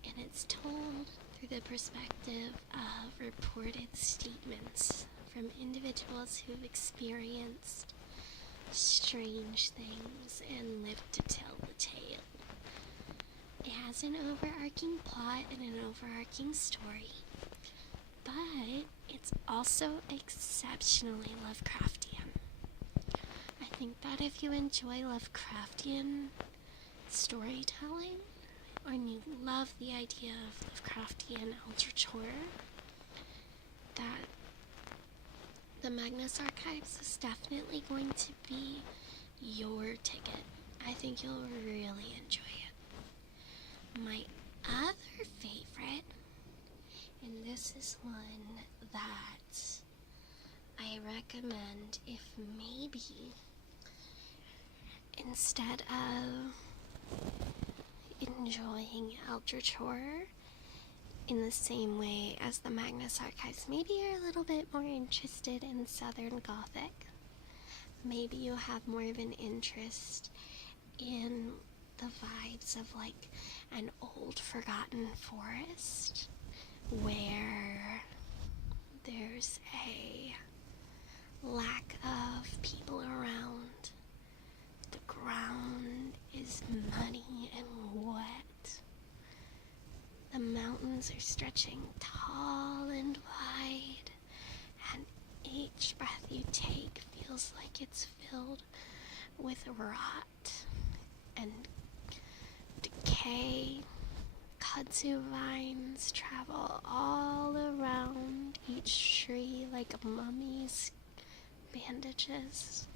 and it's told through the perspective of reported statements from individuals who've experienced strange things and lived to tell the tale. It has an overarching plot and an overarching story, but it's also exceptionally Lovecraftian. I think that if you enjoy Lovecraftian storytelling, or you love the idea of Lovecraftian eldritch horror, that the Magnus Archives is definitely going to be your ticket. I think you'll really enjoy it. My other favorite, and this is one that I recommend if maybe instead of enjoying eldritch horror in the same way as the Magnus Archives, maybe you're a little bit more interested in Southern Gothic. Maybe you have more of an interest in the vibes of like an old forgotten forest where there's a lack of people around. The ground is muddy and wet. The mountains are stretching tall and wide, and each breath you take feels like it's filled with rot and decay. Kudzu vines travel all around each tree like mummies' bandages.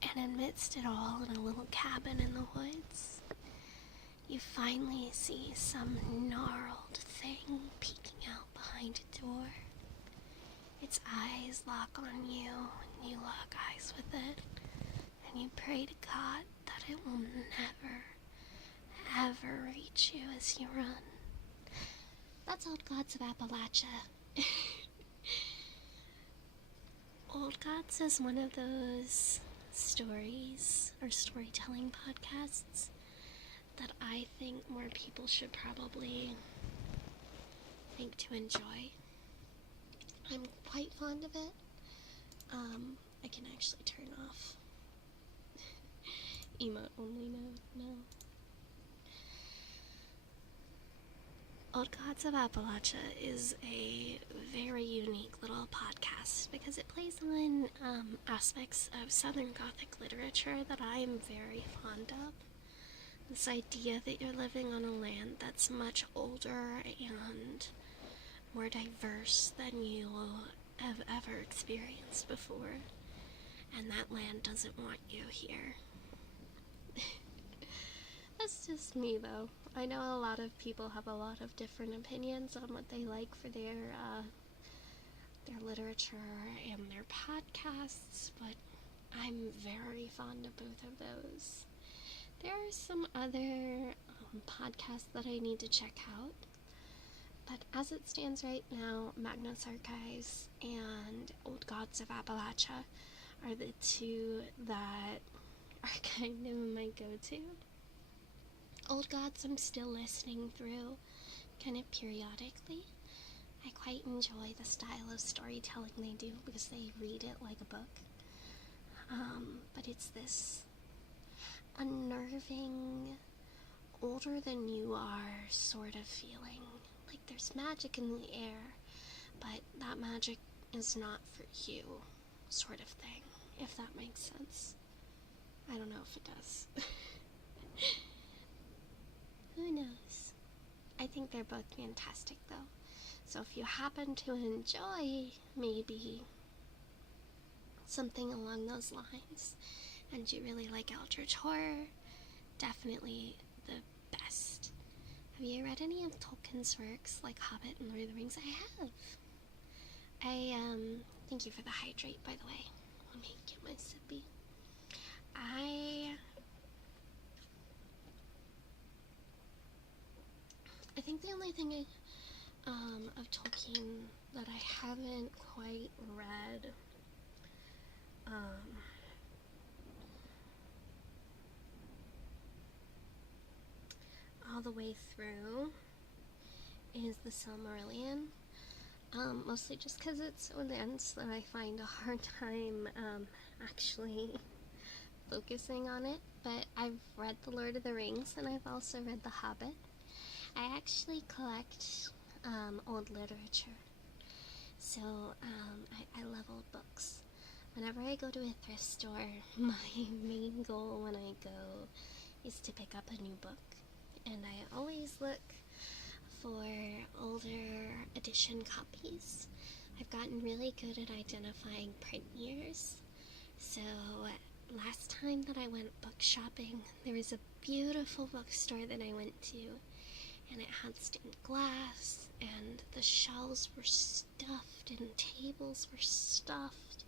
And amidst it all, in a little cabin in the woods, you finally see some gnarled thing peeking out behind a door. Its eyes lock on you, and you lock eyes with it, and you pray to God that it will never, ever reach you as you run. That's Old Gods of Appalachia. Old Gods is one of those stories or storytelling podcasts that I think more people should probably think to enjoy. I'm quite fond of it. I can actually turn off emote only mode now. Old Gods of Appalachia is a very unique little podcast because it plays on aspects of Southern Gothic literature that I am very fond of. This idea that you're living on a land that's much older and more diverse than you have ever experienced before, and that land doesn't want you here. That's just me, though. I know a lot of people have a lot of different opinions on what they like for their literature and their podcasts, but I'm very fond of both of those. There are some other podcasts that I need to check out, but as it stands right now, Magnus Archives and Old Gods of Appalachia are the two that are kind of my go-to. Old Gods I'm still listening through kind of periodically. I quite enjoy the style of storytelling they do because they read it like a book. But it's this unnerving, older than you are sort of feeling. Like there's magic in the air, but that magic is not for you sort of thing, if that makes sense. I don't know if it does. Who knows? I think they're both fantastic though. So if you happen to enjoy maybe something along those lines and you really like eldritch horror, definitely the best. Have you read any of Tolkien's works, like Hobbit and Lord of the Rings? I have. Thank you for the hydrate, by the way. Let me get my sippy. I think the only thing of Tolkien that I haven't quite read, all the way through is the Silmarillion. Mostly just because it's so dense that I find a hard time, actually focusing on it. But I've read The Lord of the Rings, and I've also read The Hobbit. I actually collect, old literature. So, I love old books. Whenever I go to a thrift store, my main goal when I go is to pick up a new book. And I always look for older edition copies. I've gotten really good at identifying print years. So last time that I went book shopping, there was a beautiful bookstore that I went to, and it had stained glass, and the shelves were stuffed, and tables were stuffed,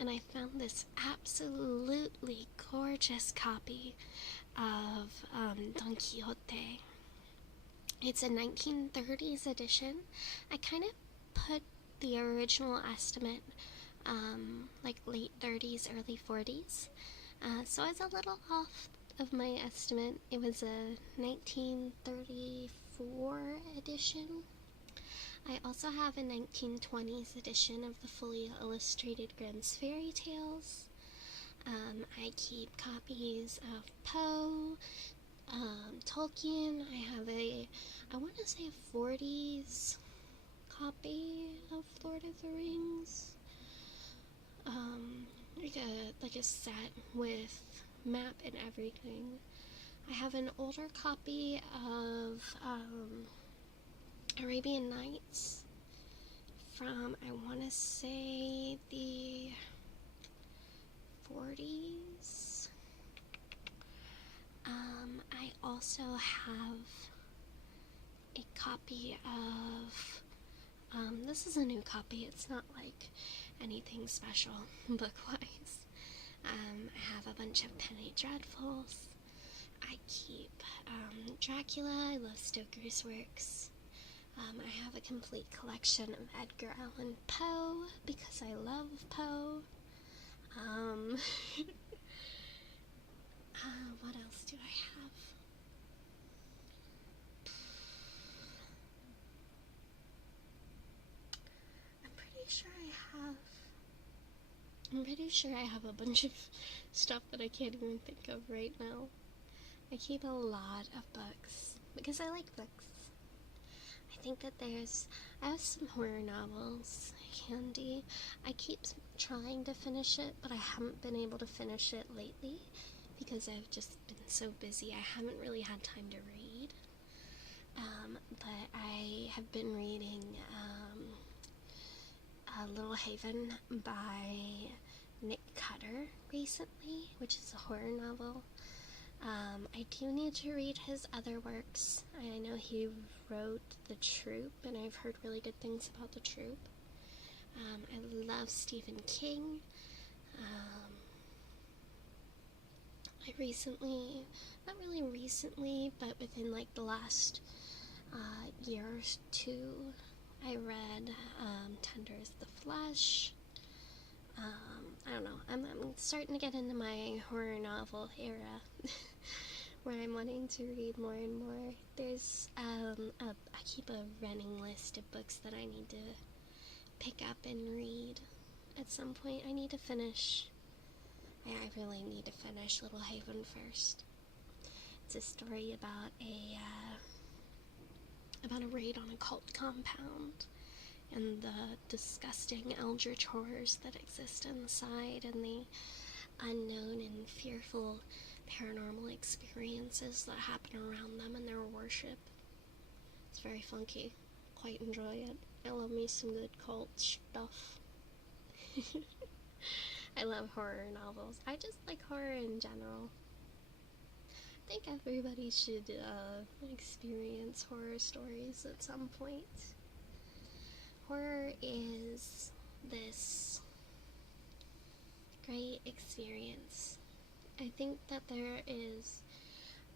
and I found this absolutely gorgeous copy of Don Quixote. It's a 1930s edition. I kind of put the original estimate like late 30s, early 40s. So I was a little off of my estimate. It was a 1934 edition. I also have a 1920s edition of the fully illustrated Grimm's Fairy Tales. I keep copies of Poe, Tolkien. I have I want to say a 40s copy of Lord of the Rings. Like a set with map and everything. I have an older copy of Arabian Nights from, I want to say, the 40s. I also have a copy of, this is a new copy, it's not like anything special book-wise. I have a bunch of Penny Dreadfuls. I keep Dracula. I love Stoker's works. I have a complete collection of Edgar Allan Poe because I love Poe. What else do I have? I'm pretty sure I have a bunch of stuff that I can't even think of right now. I keep a lot of books because I like books. I think that I have some horror novels handy. I keep trying to finish it, but I haven't been able to finish it lately because I've just been so busy. I haven't really had time to read. But I have been reading Little Haven by Nick Cutter recently, which is a horror novel. I do need to read his other works. I know he wrote The Troop, and I've heard really good things about The Troop. I love Stephen King. I recently, not really recently, but within like the last year or two, I read Tender as the Flesh. I don't know, I'm starting to get into my horror novel era where I'm wanting to read more and more. There's, I keep a running list of books that I need to pick up and read. At some point, I need to finish. I really need to finish Little Haven first. It's a story about a raid on a cult compound and the disgusting eldritch horrors that exist inside and the unknown and fearful paranormal experiences that happen around them and their worship. It's very funky. Quite enjoy it. I love me some good cult stuff. I love horror novels. I just like horror in general. think everybody should experience horror stories at some point. Horror is this great experience. I think that there is,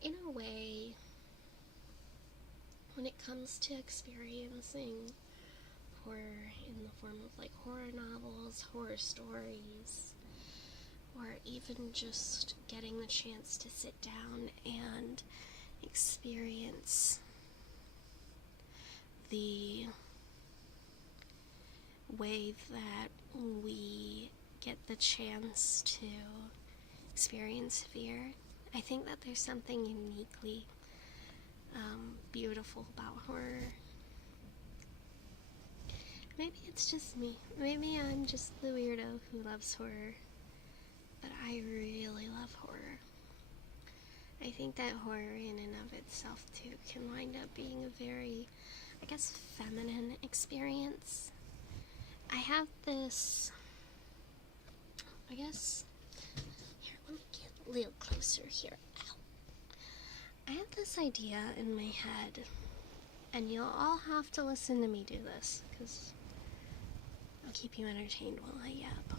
in a way, when it comes to experiencing horror in the form of like horror novels, horror stories, or even just getting the chance to sit down and experience the way that we get the chance to experience fear. I think that there's something uniquely beautiful about horror. Maybe it's just me. Maybe I'm just the weirdo who loves horror. But I really love horror. I think that horror in and of itself too can wind up being a very, I guess, feminine experience. I have this, I guess, here, let me get a little closer here. Ow. I have this idea in my head, and you'll all have to listen to me do this, because I'll keep you entertained while I yap.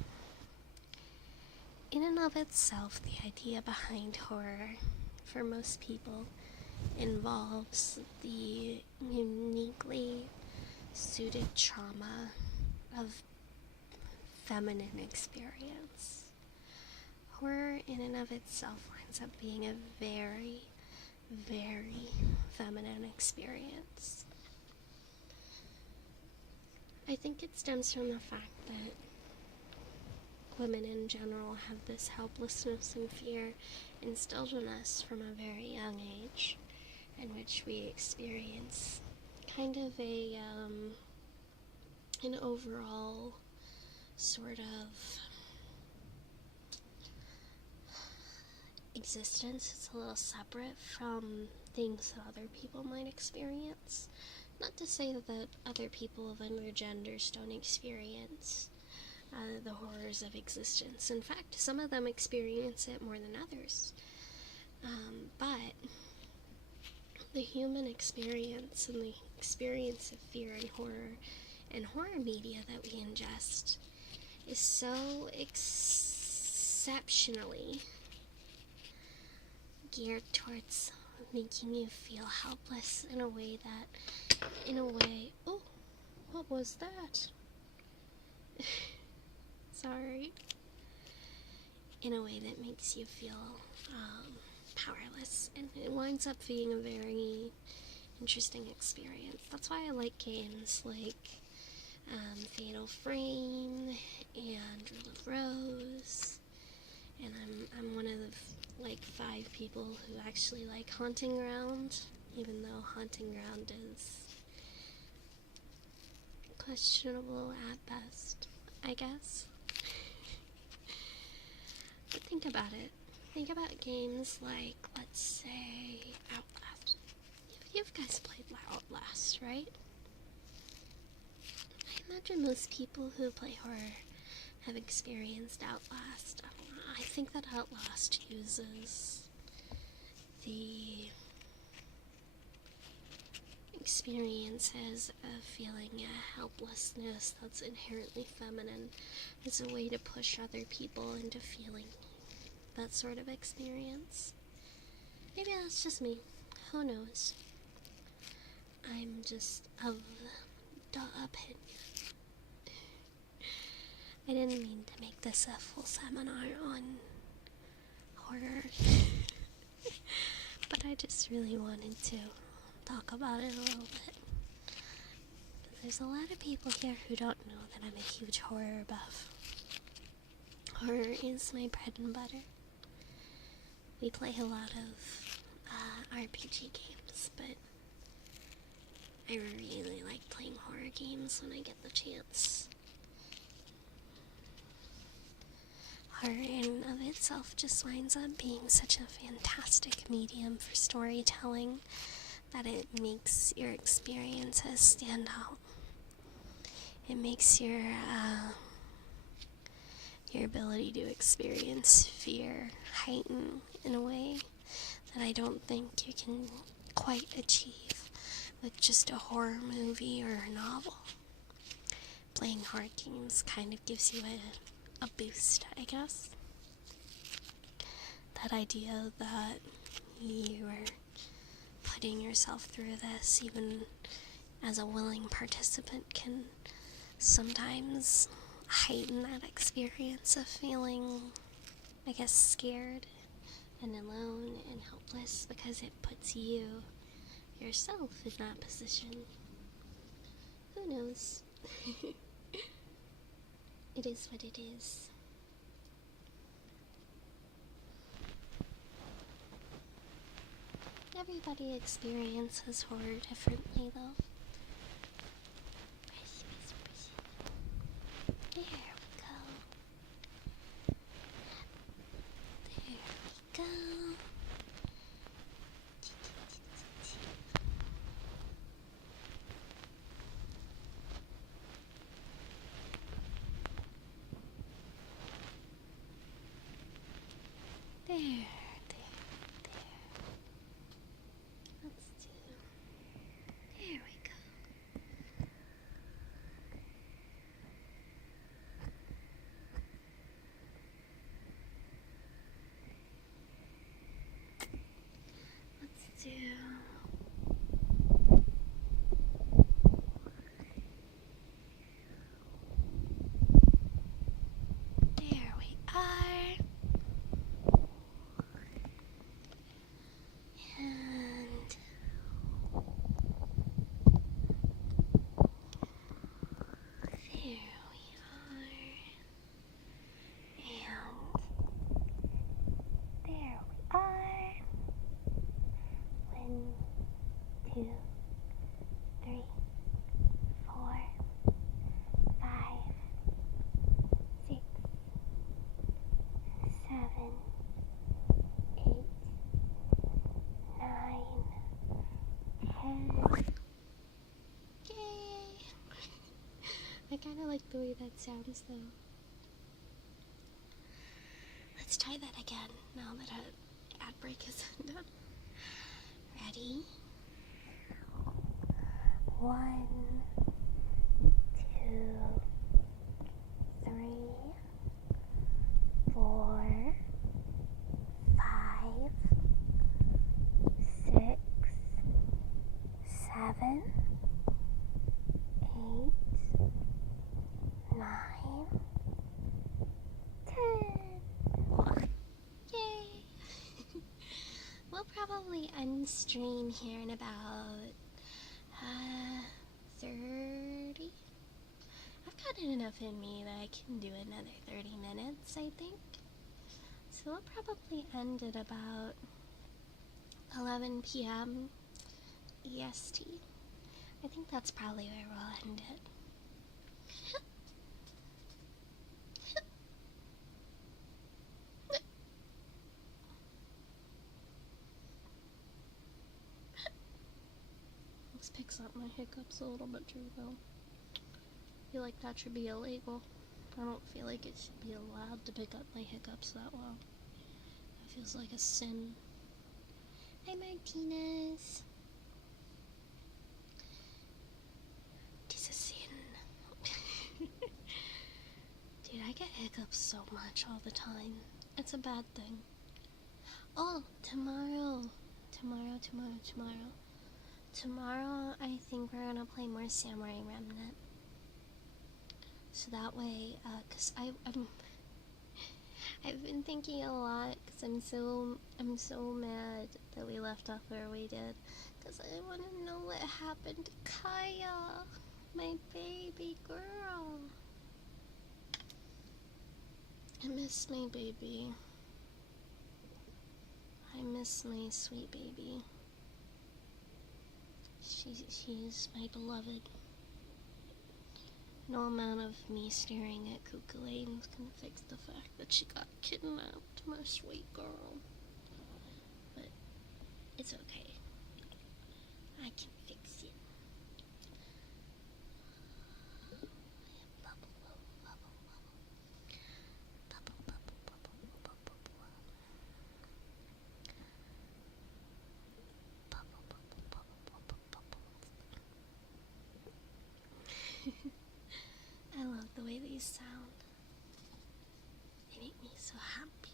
In and of itself, the idea behind horror, for most people, involves the uniquely suited trauma of feminine experience. Horror in and of itself winds up being a very, very feminine experience. I think it stems from the fact that women in general have this helplessness and fear instilled in us from a very young age, in which we experience kind of an overall sort of existence. It's a little separate from things that other people might experience. Not to say that other people of other genders don't experience the horrors of existence. In fact, some of them experience it more than others. But the human experience and the experience of fear and horror media that we ingest is so exceptionally geared towards making you feel helpless in a way, oh, what was that? Sorry. In a way that makes you feel powerless, and it winds up being a very interesting experience. That's why I like games like Fatal Frame and Rule of Rose, and I'm one of the 5 people who actually like Haunting Ground, even though Haunting Ground is questionable at best, I guess. But think about it. Think about games like, let's say, Outlast. You guys played Outlast, right? I imagine most people who play horror have experienced Outlast. I think that Outlast uses the experiences of feeling a helplessness that's inherently feminine as a way to push other people into feeling that sort of experience. Maybe that's just me. Who knows? I'm just of the opinion. I didn't mean to make this a full seminar on horror, but I just really wanted to talk about it a little bit. There's a lot of people here who don't know that I'm a huge horror buff. Horror is my bread and butter. We play a lot of RPG games, but I really like playing horror games when I get the chance. Horror in and of itself just winds up being such a fantastic medium for storytelling that it makes your experiences stand out. It makes your ability to experience fear heighten in a way that I don't think you can quite achieve with just a horror movie or a novel. Playing horror games kind of gives you a boost, I guess. That idea that you are putting yourself through this, even as a willing participant, can sometimes heighten that experience of feeling, I guess, scared and alone and helpless, because it puts you yourself in that position. Who knows? It is what it is. Everybody experiences horror differently, though. There we go. There we go. There, there. Let's do. There we go. Let's do. There we are. And there we are. And there we are. 1, 2, 3, 4, 5, 6, 7, 8, 9, 10. Yay! I kind of like the way that sounds, though. Let's try that again now that an ad break is done. Ready? 1, 2, 3, 4, 5, 6, 7, 8, 9, 10. Yay! We'll probably end stream here in about 30. I've gotten enough in me that I can do another 30 minutes, I think. So we'll probably end at about 11 p.m. EST. I think that's probably where we'll end it. This picks up my hiccups a little bit too, though. I feel like that should be illegal. I don't feel like it should be allowed to pick up my hiccups that well. That feels like a sin. Hi, Martinez. It's a sin. Dude, I get hiccups so much all the time. It's a bad thing. Oh, tomorrow, I think we're gonna play more Samurai Remnant. So that way, cause I've been thinking a lot, cause I'm so mad that we left off where we did, cause I want to know what happened to Kaya, my baby girl. I miss my baby. I miss my sweet baby. She's my beloved. No amount of me staring at Kukulane is gonna fix the fact that she got kidnapped, my sweet girl. But it's okay. I can fix it. these sound. They make me so happy.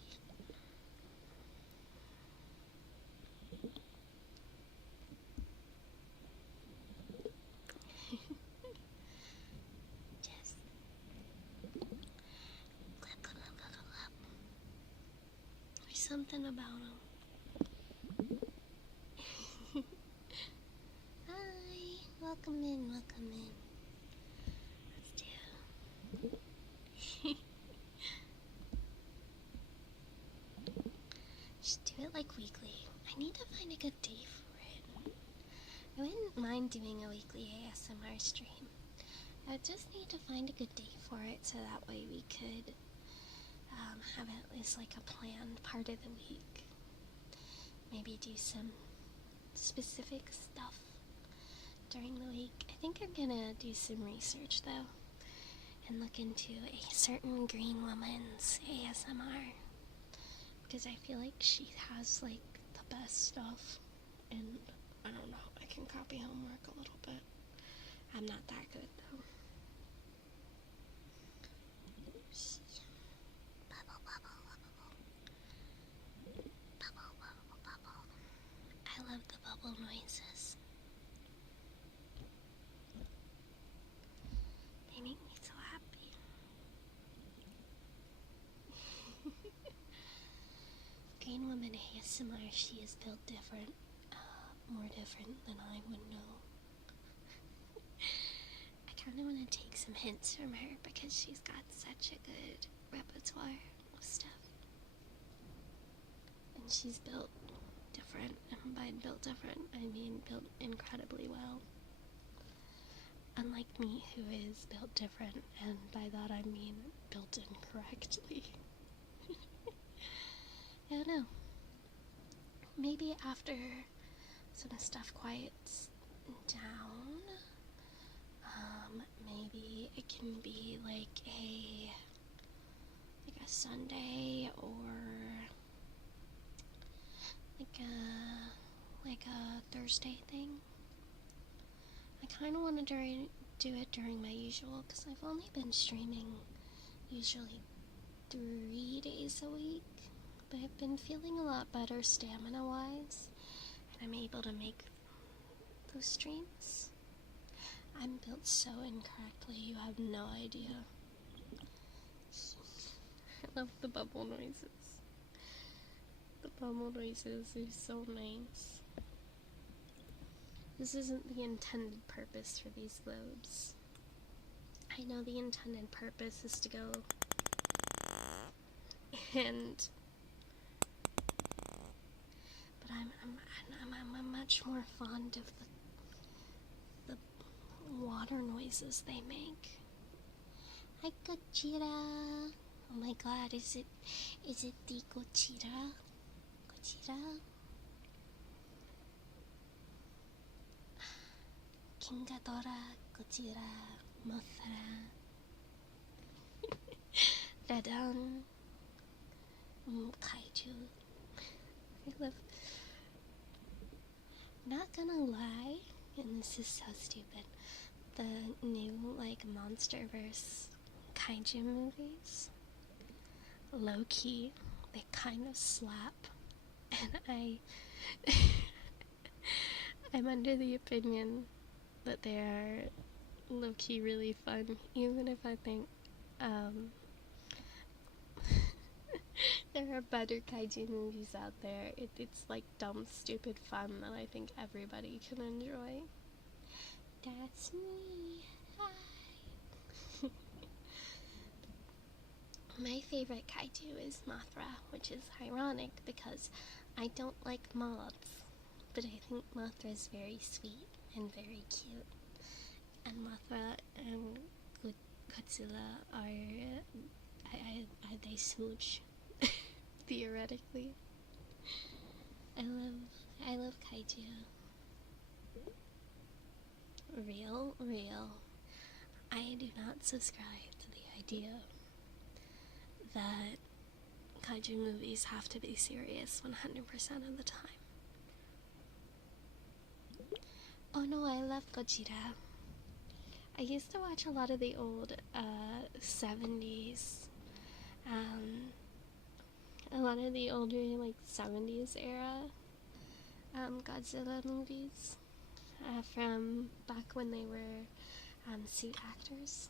Just clap, clap, clap, clap, clap. There's something about them. Hi, welcome in, welcome in. Let's do. Just do it like weekly. I need to find a good day for it. I wouldn't mind doing a weekly ASMR stream. I just need to find a good day for it so that way we could have at least like a planned part of the week. Maybe do some specific stuff during the week. I think I'm gonna do some research though and look into a certain green woman's ASMR because I feel like she has like the best stuff, and I don't know, I can copy homework a little bit. I'm not that good though. Bubble, bubble, bubble. Bubble, bubble, bubble. I love the bubble noises. They make me so happy. Green Woman ASMR, she is built different, more different than I would know. I kind of want to take some hints from her because she's got such a good repertoire of stuff. And she's built different, and by built different, I mean built incredibly well. Unlike me, who is built different, and by that I mean built incorrectly. I don't know. Maybe after some stuff quiets down, maybe it can be like a Sunday or like a Thursday thing. I kind of want to do it during my usual because I've only been streaming usually 3 days a week. But I've been feeling a lot better stamina-wise, and I'm able to make those streams. I'm built so incorrectly, you have no idea. I love the bubble noises. The bubble noises are so nice. This isn't the intended purpose for these globes. I know the intended purpose is to go and I'm much more fond of the water noises they make. Hi, Gojira. Oh my god, is it the Gojira? Gojira? King Ghidorah, Gojira, Mothra, Radan, Kaiju. I love. Not gonna lie, and this is so stupid, the new MonsterVerse kaiju movies, low-key, they kind of slap, and I'm under the opinion that they are low-key really fun, even if I think there are better kaiju movies out there. It's like dumb, stupid fun that I think everybody can enjoy. That's me. Hi. My favorite kaiju is Mothra, which is ironic because I don't like moths, but I think Mothra is very sweet and very cute. And Mothra and Godzilla are they smooch. Theoretically. I love kaiju. Real. I do not subscribe to the idea that kaiju movies have to be serious 100% of the time. Oh no, I love Gojira. I used to watch a lot of the old 70s. A lot of the older, like, 70s era Godzilla movies from back when they were suit actors.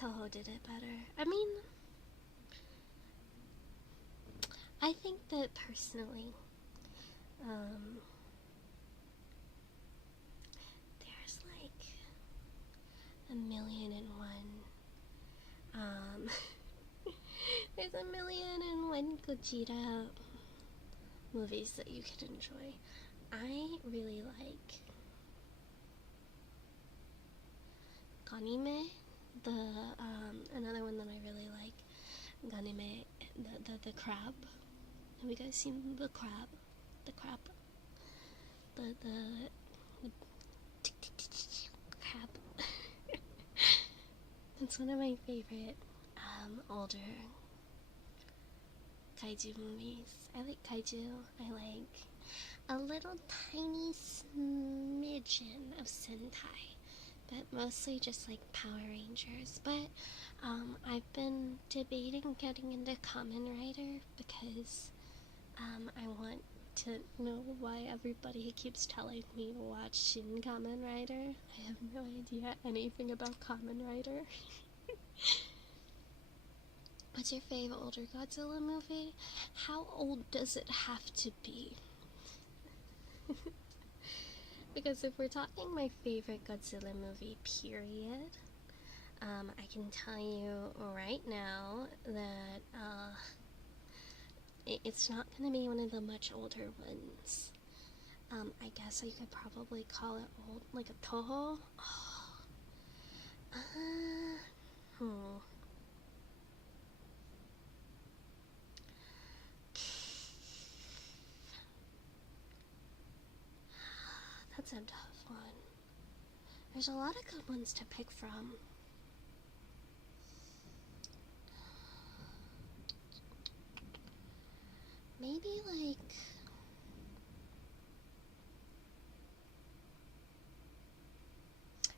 Toho did it better. I mean, I think that personally, there's like a million and one, there's a million and one Gojira movies that you could enjoy. I really like Ganime, another one that I really like, Ganime, the crab. Have you guys seen the crab? The crab. The crab. It's one of my favorite older kaiju movies. I like kaiju. I like a little tiny smidgen of Sentai, but mostly just like Power Rangers. But I've been debating getting into Kamen Rider because I want to know why everybody keeps telling me to watch Shin Kamen Rider. I have no idea anything about Kamen Rider. What's your favorite older Godzilla movie? How old does it have to be? Because if we're talking my favorite Godzilla movie, period, I can tell you right now that it's not going to be one of the much older ones. I guess I could probably call it old, like a Toho. That's a tough one. There's a lot of good ones to pick from. Maybe like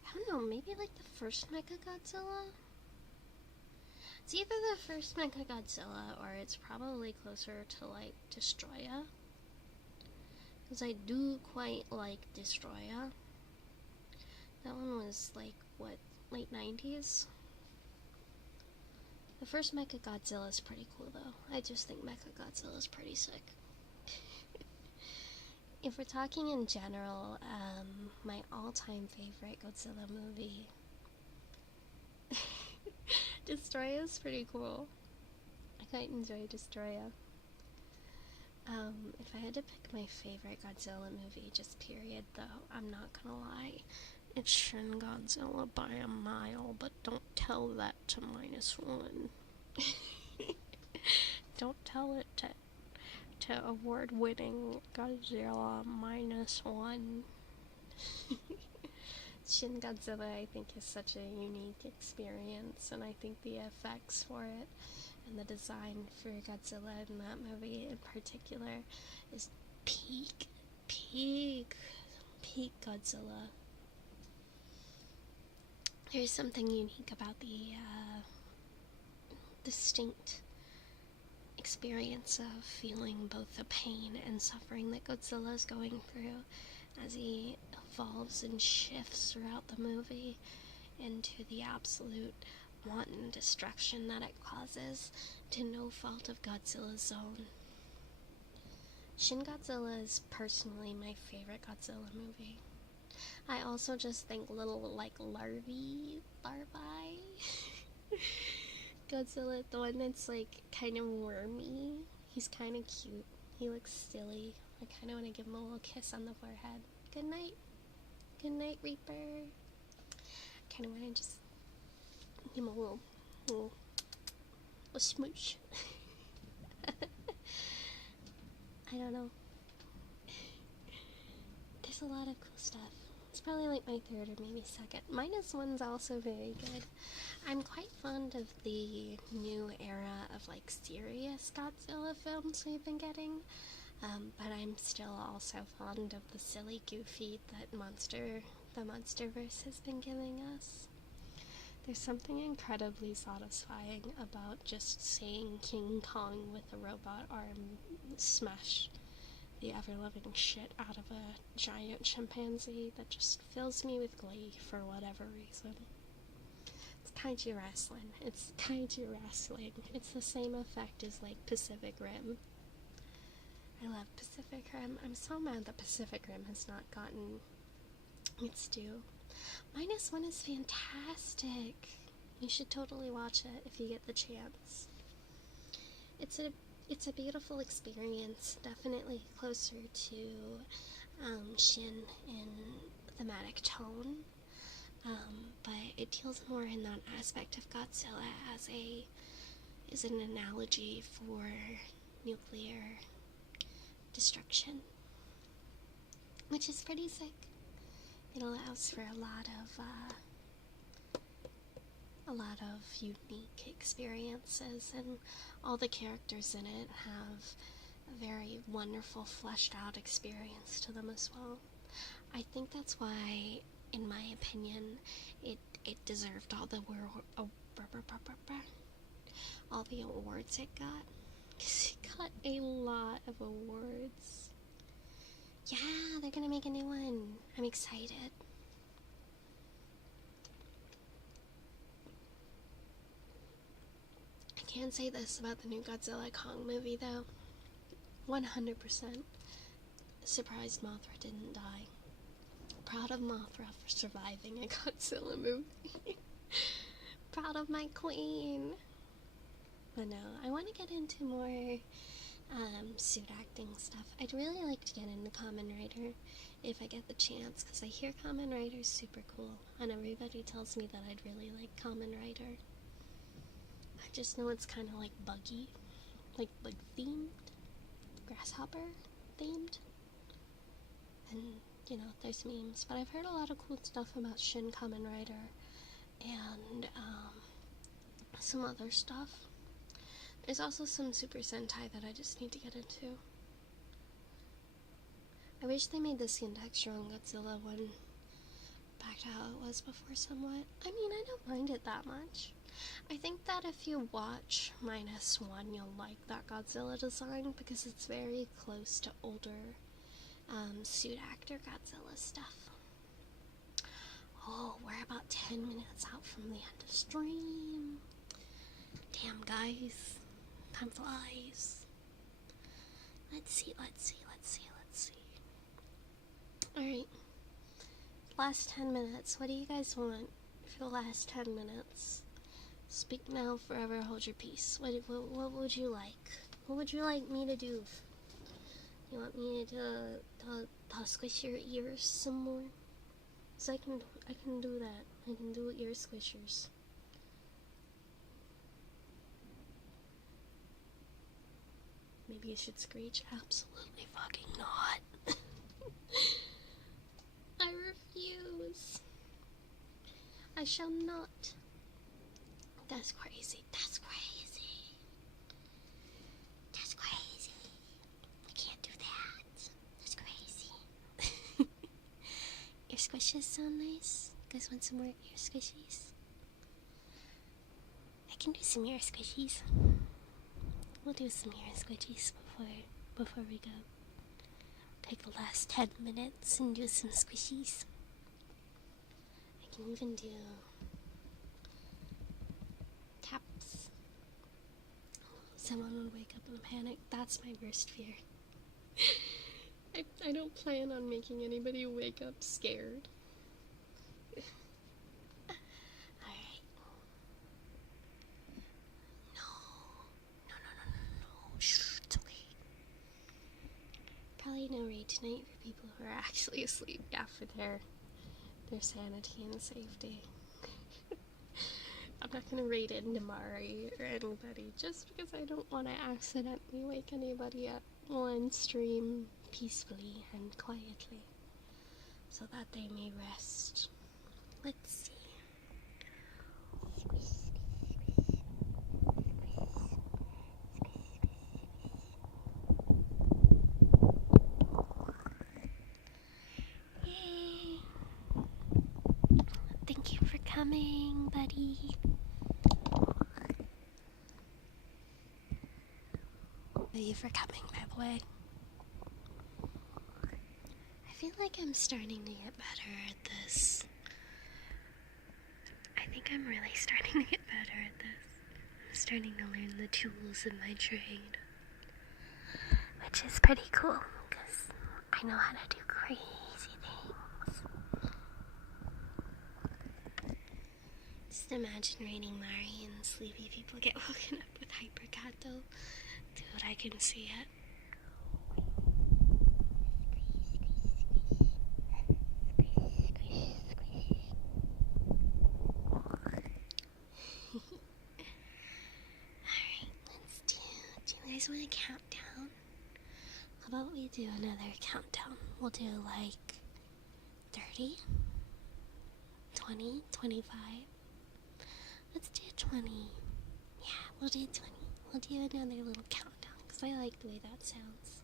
I don't know, maybe like the first Mechagodzilla? It's either the first Mechagodzilla or it's probably closer to like Destroya. Because I do quite like Destroya. That one was like, what, late 90s? The first Mechagodzilla is pretty cool though. I just think Mechagodzilla is pretty sick. If we're talking in general, my all-time favorite Godzilla movie, Destroya is pretty cool. I quite enjoy Destroya. If I had to pick my favorite Godzilla movie, just period though, I'm not gonna lie, it's Shin Godzilla by a mile, but don't tell that to -1. Don't tell it to award-winning Godzilla -1. Shin Godzilla, I think, is such a unique experience, and I think the effects for it and the design for Godzilla in that movie in particular is peak Godzilla. There's something unique about the distinct experience of feeling both the pain and suffering that Godzilla is going through as he evolves and shifts throughout the movie into the absolute wanton destruction that it causes to no fault of Godzilla's own. Shin Godzilla is personally my favorite Godzilla movie. I also just think little, like, larvae Godzilla, the one that's, like, kind of wormy. He's kind of cute. He looks silly. I kind of want to give him a little kiss on the forehead. Good night. Good night, Reaper. Kind of want to just give him a little smooch. I don't know. There's a lot of cool stuff. It's probably like my third or maybe second. -1's also very good. I'm quite fond of the new era of like serious Godzilla films we've been getting, but I'm still also fond of the silly, goofy, that the Monsterverse has been giving us. There's something incredibly satisfying about just seeing King Kong with a robot arm smash the ever-loving shit out of a giant chimpanzee that just fills me with glee for whatever reason. It's kaiju wrestling. It's kaiju wrestling. It's the same effect as, like, Pacific Rim. I love Pacific Rim. I'm so mad that Pacific Rim has not gotten its due. -1 is fantastic. You should totally watch it if you get the chance. It's a beautiful experience, definitely closer to Shin in thematic tone, but it deals more in that aspect of Godzilla as an analogy for nuclear destruction, which is pretty sick. It allows for a lot of unique experiences, and all the characters in it have a very wonderful, fleshed out experience to them as well. I think that's why, in my opinion, it deserved all the awards it got. 'Cause it got a lot of awards. Yeah, they're gonna make a new one. I'm excited. I can't say this about the new Godzilla Kong movie, though. 100% surprised Mothra didn't die. Proud of Mothra for surviving a Godzilla movie. Proud of my queen. But no, I want to get into more suit acting stuff. I'd really like to get into Kamen Rider if I get the chance, because I hear Kamen Rider's super cool, and everybody tells me that I'd really like Kamen Rider. I just know it's kind of like buggy, like themed, grasshopper themed, and you know, there's memes, but I've heard a lot of cool stuff about Shin Kamen Rider and some other stuff. There's also some Super Sentai that I just need to get into. I wish they made the skin texture on Godzilla one back to how it was before somewhat. I mean, I don't mind it that much. I think that if you watch -1, you'll like that Godzilla design, because it's very close to older suit actor Godzilla stuff. Oh, we're about 10 minutes out from the end of stream. Damn, guys. Time flies. Let's see. Alright. Last 10 minutes. What do you guys want for the last 10 minutes? Speak now, forever hold your peace. What would you like? What would you like me to do? You want me to squish your ears some more? 'Cause I can do that. I can do ear squishers. Maybe you should screech. Absolutely fucking not. I refuse. I shall not. That's crazy. That's crazy. That's crazy. I can't do that. That's crazy. Ear squishes sound nice. You guys want some more ear squishies? I can do some ear squishies. We'll do some ear squishies before we go. Take the last 10 minutes and do some squishies. I can even do taps. Someone would wake up in a panic. That's my worst fear. I don't plan on making anybody wake up scared. Alright. No. Shh, it's okay. Probably no raid tonight for people who are actually asleep. Yeah, for their sanity and safety. I'm not gonna raid into Mari or anybody just because I don't want to accidentally wake anybody up on stream peacefully and quietly so that they may rest. Let's see. Yay! coming, buddy? Thank you for coming, by the way. I feel like I'm starting to get better at this. I think I'm really starting to get better at this. I'm starting to learn the tools of my trade. Which is pretty cool, because I know how to do crazy things. Just imagine reading Mari and sleepy people get woken up with hypercato. Dude, I can see it. Alright, let's do you guys want to count down? How about we do another countdown? We'll do like 30, 20, 25. Let's do 20. Yeah, we'll do 20. We'll do another little countdown because I like the way that sounds.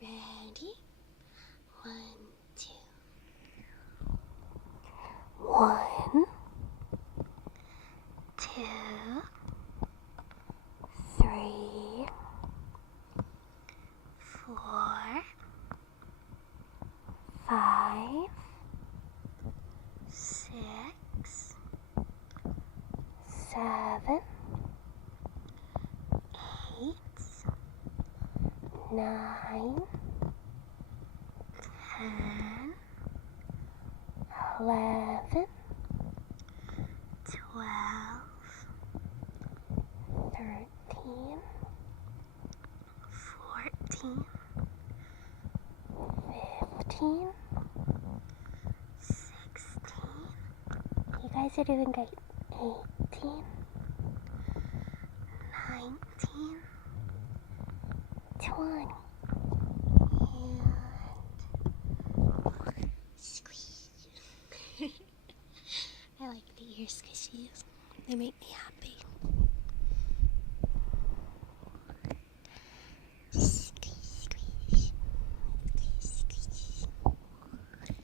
Ready? 1, 2. 1, 2, 3, 4, 5, 6, 7, 8, 9, 10, 11, 12, 13, 14, 15, 16. You guys are doing great. 18, 19, 20. And squeeze. I like the ear squishies. They make me happy. Squeeze, squeeze. Squeeze, squeeze. And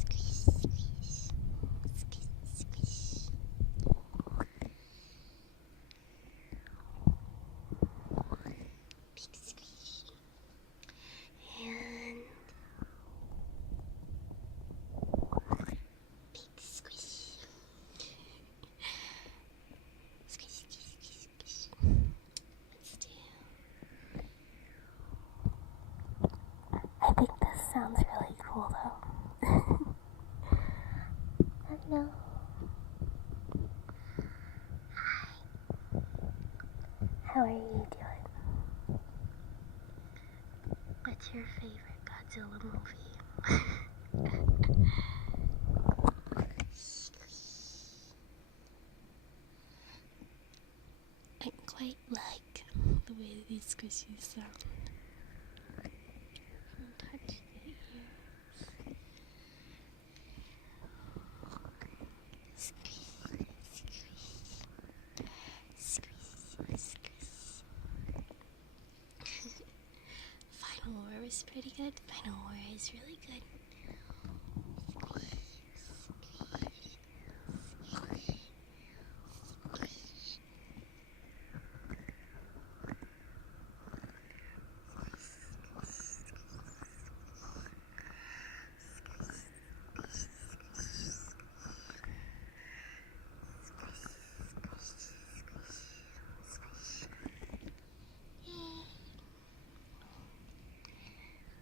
squeeze, squeeze. Squeeze, squeeze. Big squeeze. And big squish. Squish, squish, squish, squish. Let's do. I think this sounds really cool though. I know. Hi. How are you doing? What's your favorite Godzilla movie? I quite like the way these squishies sound. Touch the ears. Squeeze, squeeze, squeeze, squeeze. Final War was pretty good. Final War is really good.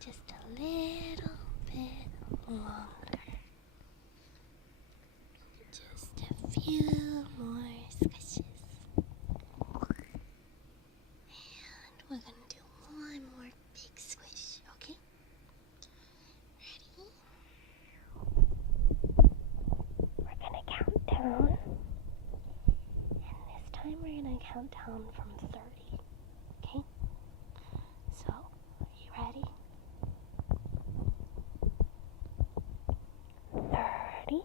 Just a little bit longer. Just a few more squishes. And we're gonna do one more big squish, okay? Ready? We're gonna count down. And this time we're gonna count down from 30. Okay? So, are you ready? 30,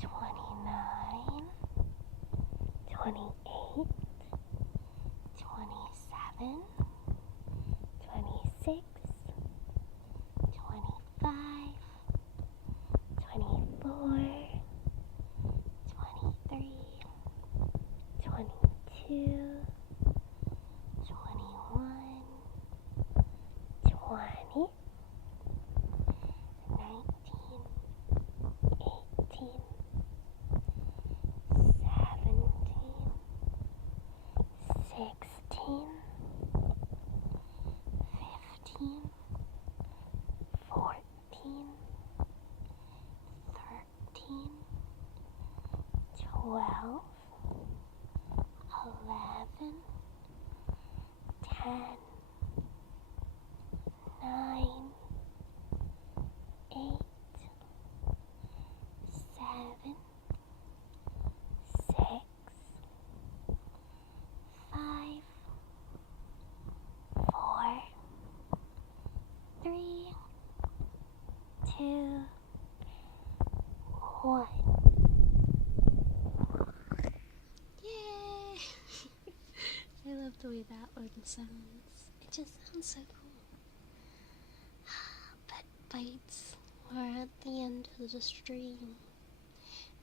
29, 28, 27, 26, 25, 12, 11, 10, 9, 8, 7, 6, 5, 4, 3, 2, 1. Yay! I love the way that one sounds. It just sounds so cool. But bites, we're at the end of the stream.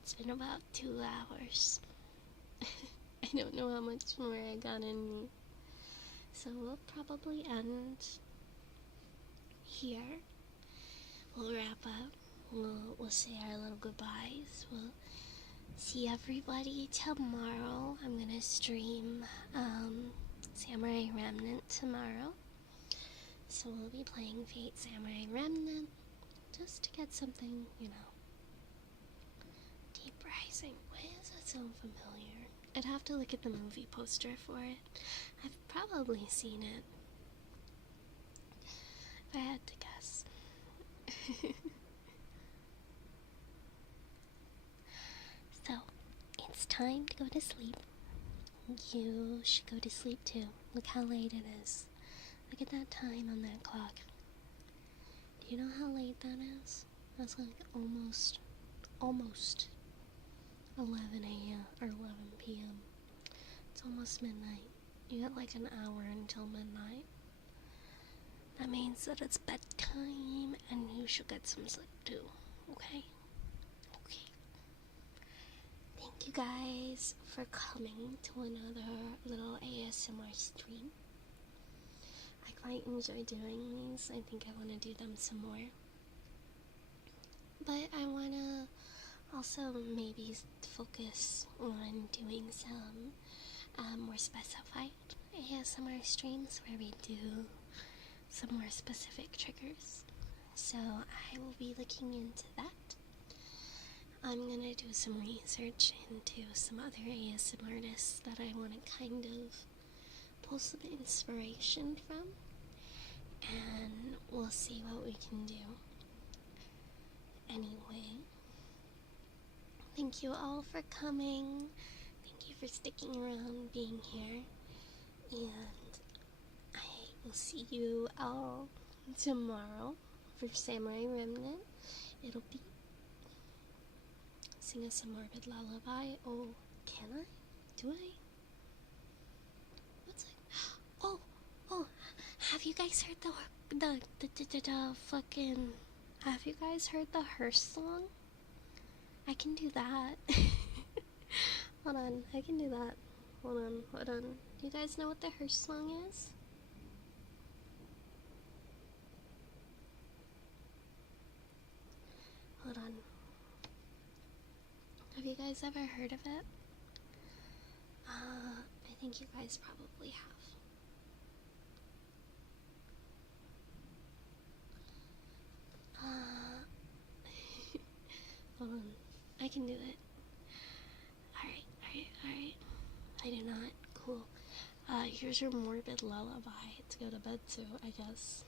It's been about 2 hours. I don't know how much more I got in me. So we'll probably end here. We'll wrap up. We'll say our little goodbyes. We'll see everybody tomorrow. I'm gonna stream Samurai Remnant tomorrow. So we'll be playing Fate Samurai Remnant just to get something, you know. Deep Rising. Why does that sound familiar? I'd have to look at the movie poster for it. I've probably seen it. If I had to guess. So, it's time to go to sleep. You should go to sleep too. Look how late it is. Look at that time on that clock. Do you know how late that is? That's like almost 11 a.m. or 11 p.m. It's almost midnight. You got like an hour until midnight. That means that it's bedtime and you should get some sleep too. Okay? Okay. Thank you guys for coming to another little ASMR stream. I quite enjoy doing these. I think I want to do them some more. But I want to also maybe focus on doing some more specified ASMR streams where we do some more specific triggers. So I will be looking into that. I'm gonna do some research into some other ASMR artists that I want to kind of pull some inspiration from, and we'll see what we can do. Anyway, thank you all for coming. Thank you for sticking around, being here, and I will see you all tomorrow for Samurai Remnant. It'll be sing us a morbid lullaby. Oh, can I? Do I? What's it? Oh, have you guys heard the fucking, have you guys heard the Hearse song? I can do that. Hold on, I can do that. Hold on. Do you guys know what the Hearse song is? Hold on. Have you guys ever heard of it? I think you guys probably have. Hold on. I can do it. Alright. I do not. Cool. Here's your morbid lullaby to go to bed to, I guess.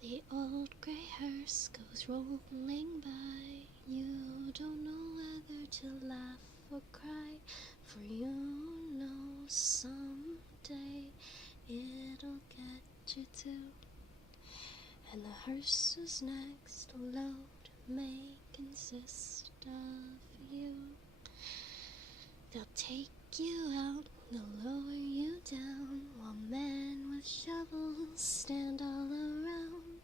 The old grey hearse goes rolling by. You don't know whether to laugh or cry, for you know someday it'll get you too. And the hearse's next load may consist of you. They'll take you out, they'll lower you down, while men with shovels stand all around.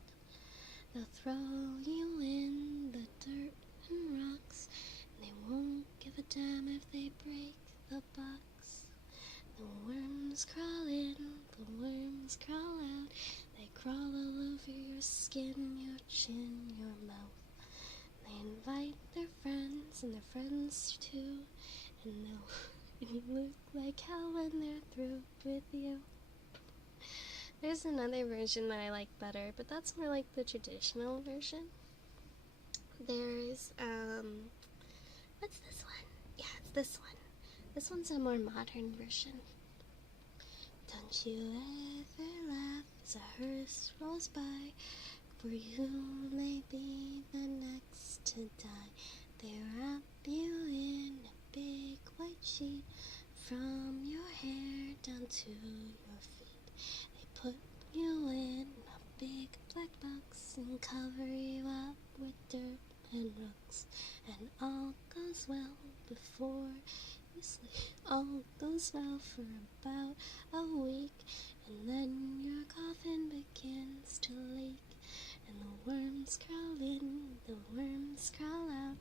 They'll throw you in the dirt and rocks, and they won't give a damn if they break the box. The worms crawl in, the worms crawl out, they crawl all over your skin, your chin, your mouth. They invite their friends and their friends too, and you look like hell when they're through with you. There's another version that I like better, but that's more like the traditional version. There's, what's this one? Yeah, this one. This one's a more modern version. Don't you ever laugh as a hearse rolls by, for you may be the next to die. They wrap you in a big white sheet, from your hair down to your feet. They put you in a big black box and cover you up with dirt and rocks. And all goes well before you sleep. All goes well for about a week, and then your coffin begins to leak. And the worms crawl in, the worms crawl out.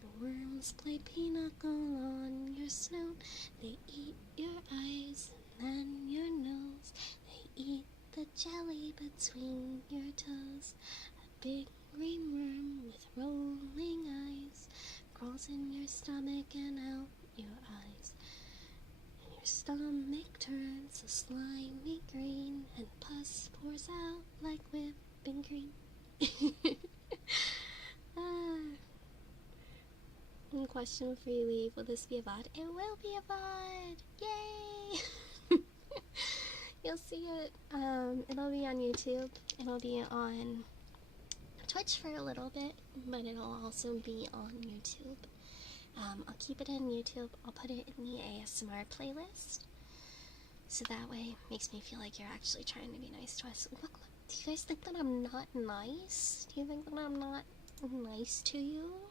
The worms play pinochle on your snout. They eat your eyes and then your nose. They eat the jelly between your toes. A big green worm with rolling eyes crawls in your stomach and out your eyes. And your stomach turns a slimy green, and pus pours out like whipping cream. One question before you leave: will this be a VOD? It will be a VOD! Yay! You'll see it. It'll be on YouTube. It'll be on Twitch for a little bit, but it'll also be on YouTube. I'll keep it on YouTube. I'll put it in the ASMR playlist, so that way it makes me feel like you're actually trying to be nice to us. Look, do you guys think that I'm not nice? Do you think that I'm not nice to you?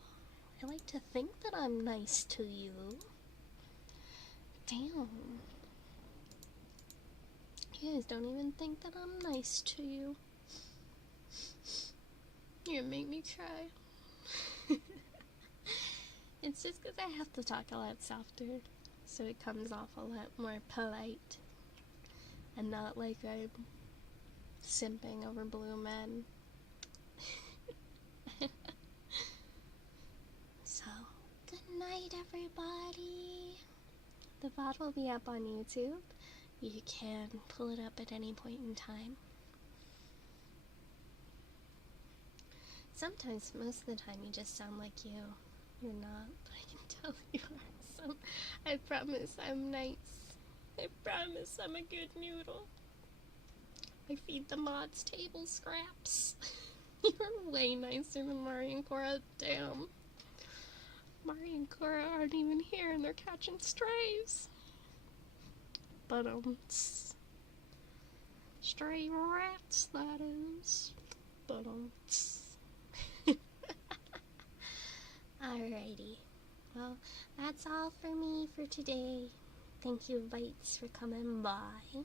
I like to think that I'm nice to you. Damn. You guys don't even think that I'm nice to you. You're gonna make me cry. It's just because I have to talk a lot softer, so it comes off a lot more polite, and not like I'm simping over blue men. So, good night, everybody. The VOD will be up on YouTube. You can pull it up at any point in time. Sometimes, most of the time, you just sound like you. You're not, but I can tell you are. So, I promise I'm nice. I promise I'm a good noodle. I feed the mods table scraps. You're way nicer than Mari and Cora. Damn. Mari and Cora aren't even here and they're catching strays. But, stray rats, that is. But, alrighty. Well, that's all for me for today. Thank you, Bites, for coming by.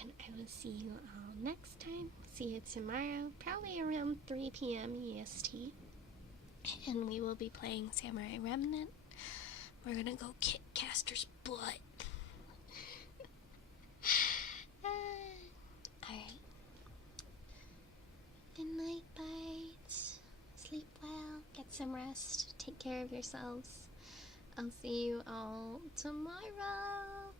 And I will see you all next time. See you tomorrow, probably around 3 p.m. EST. And we will be playing Samurai Remnant. We're gonna go kick Caster's butt. Alright. Good night, Bites. Sleep well, get some rest, take care of yourselves. I'll see you all tomorrow.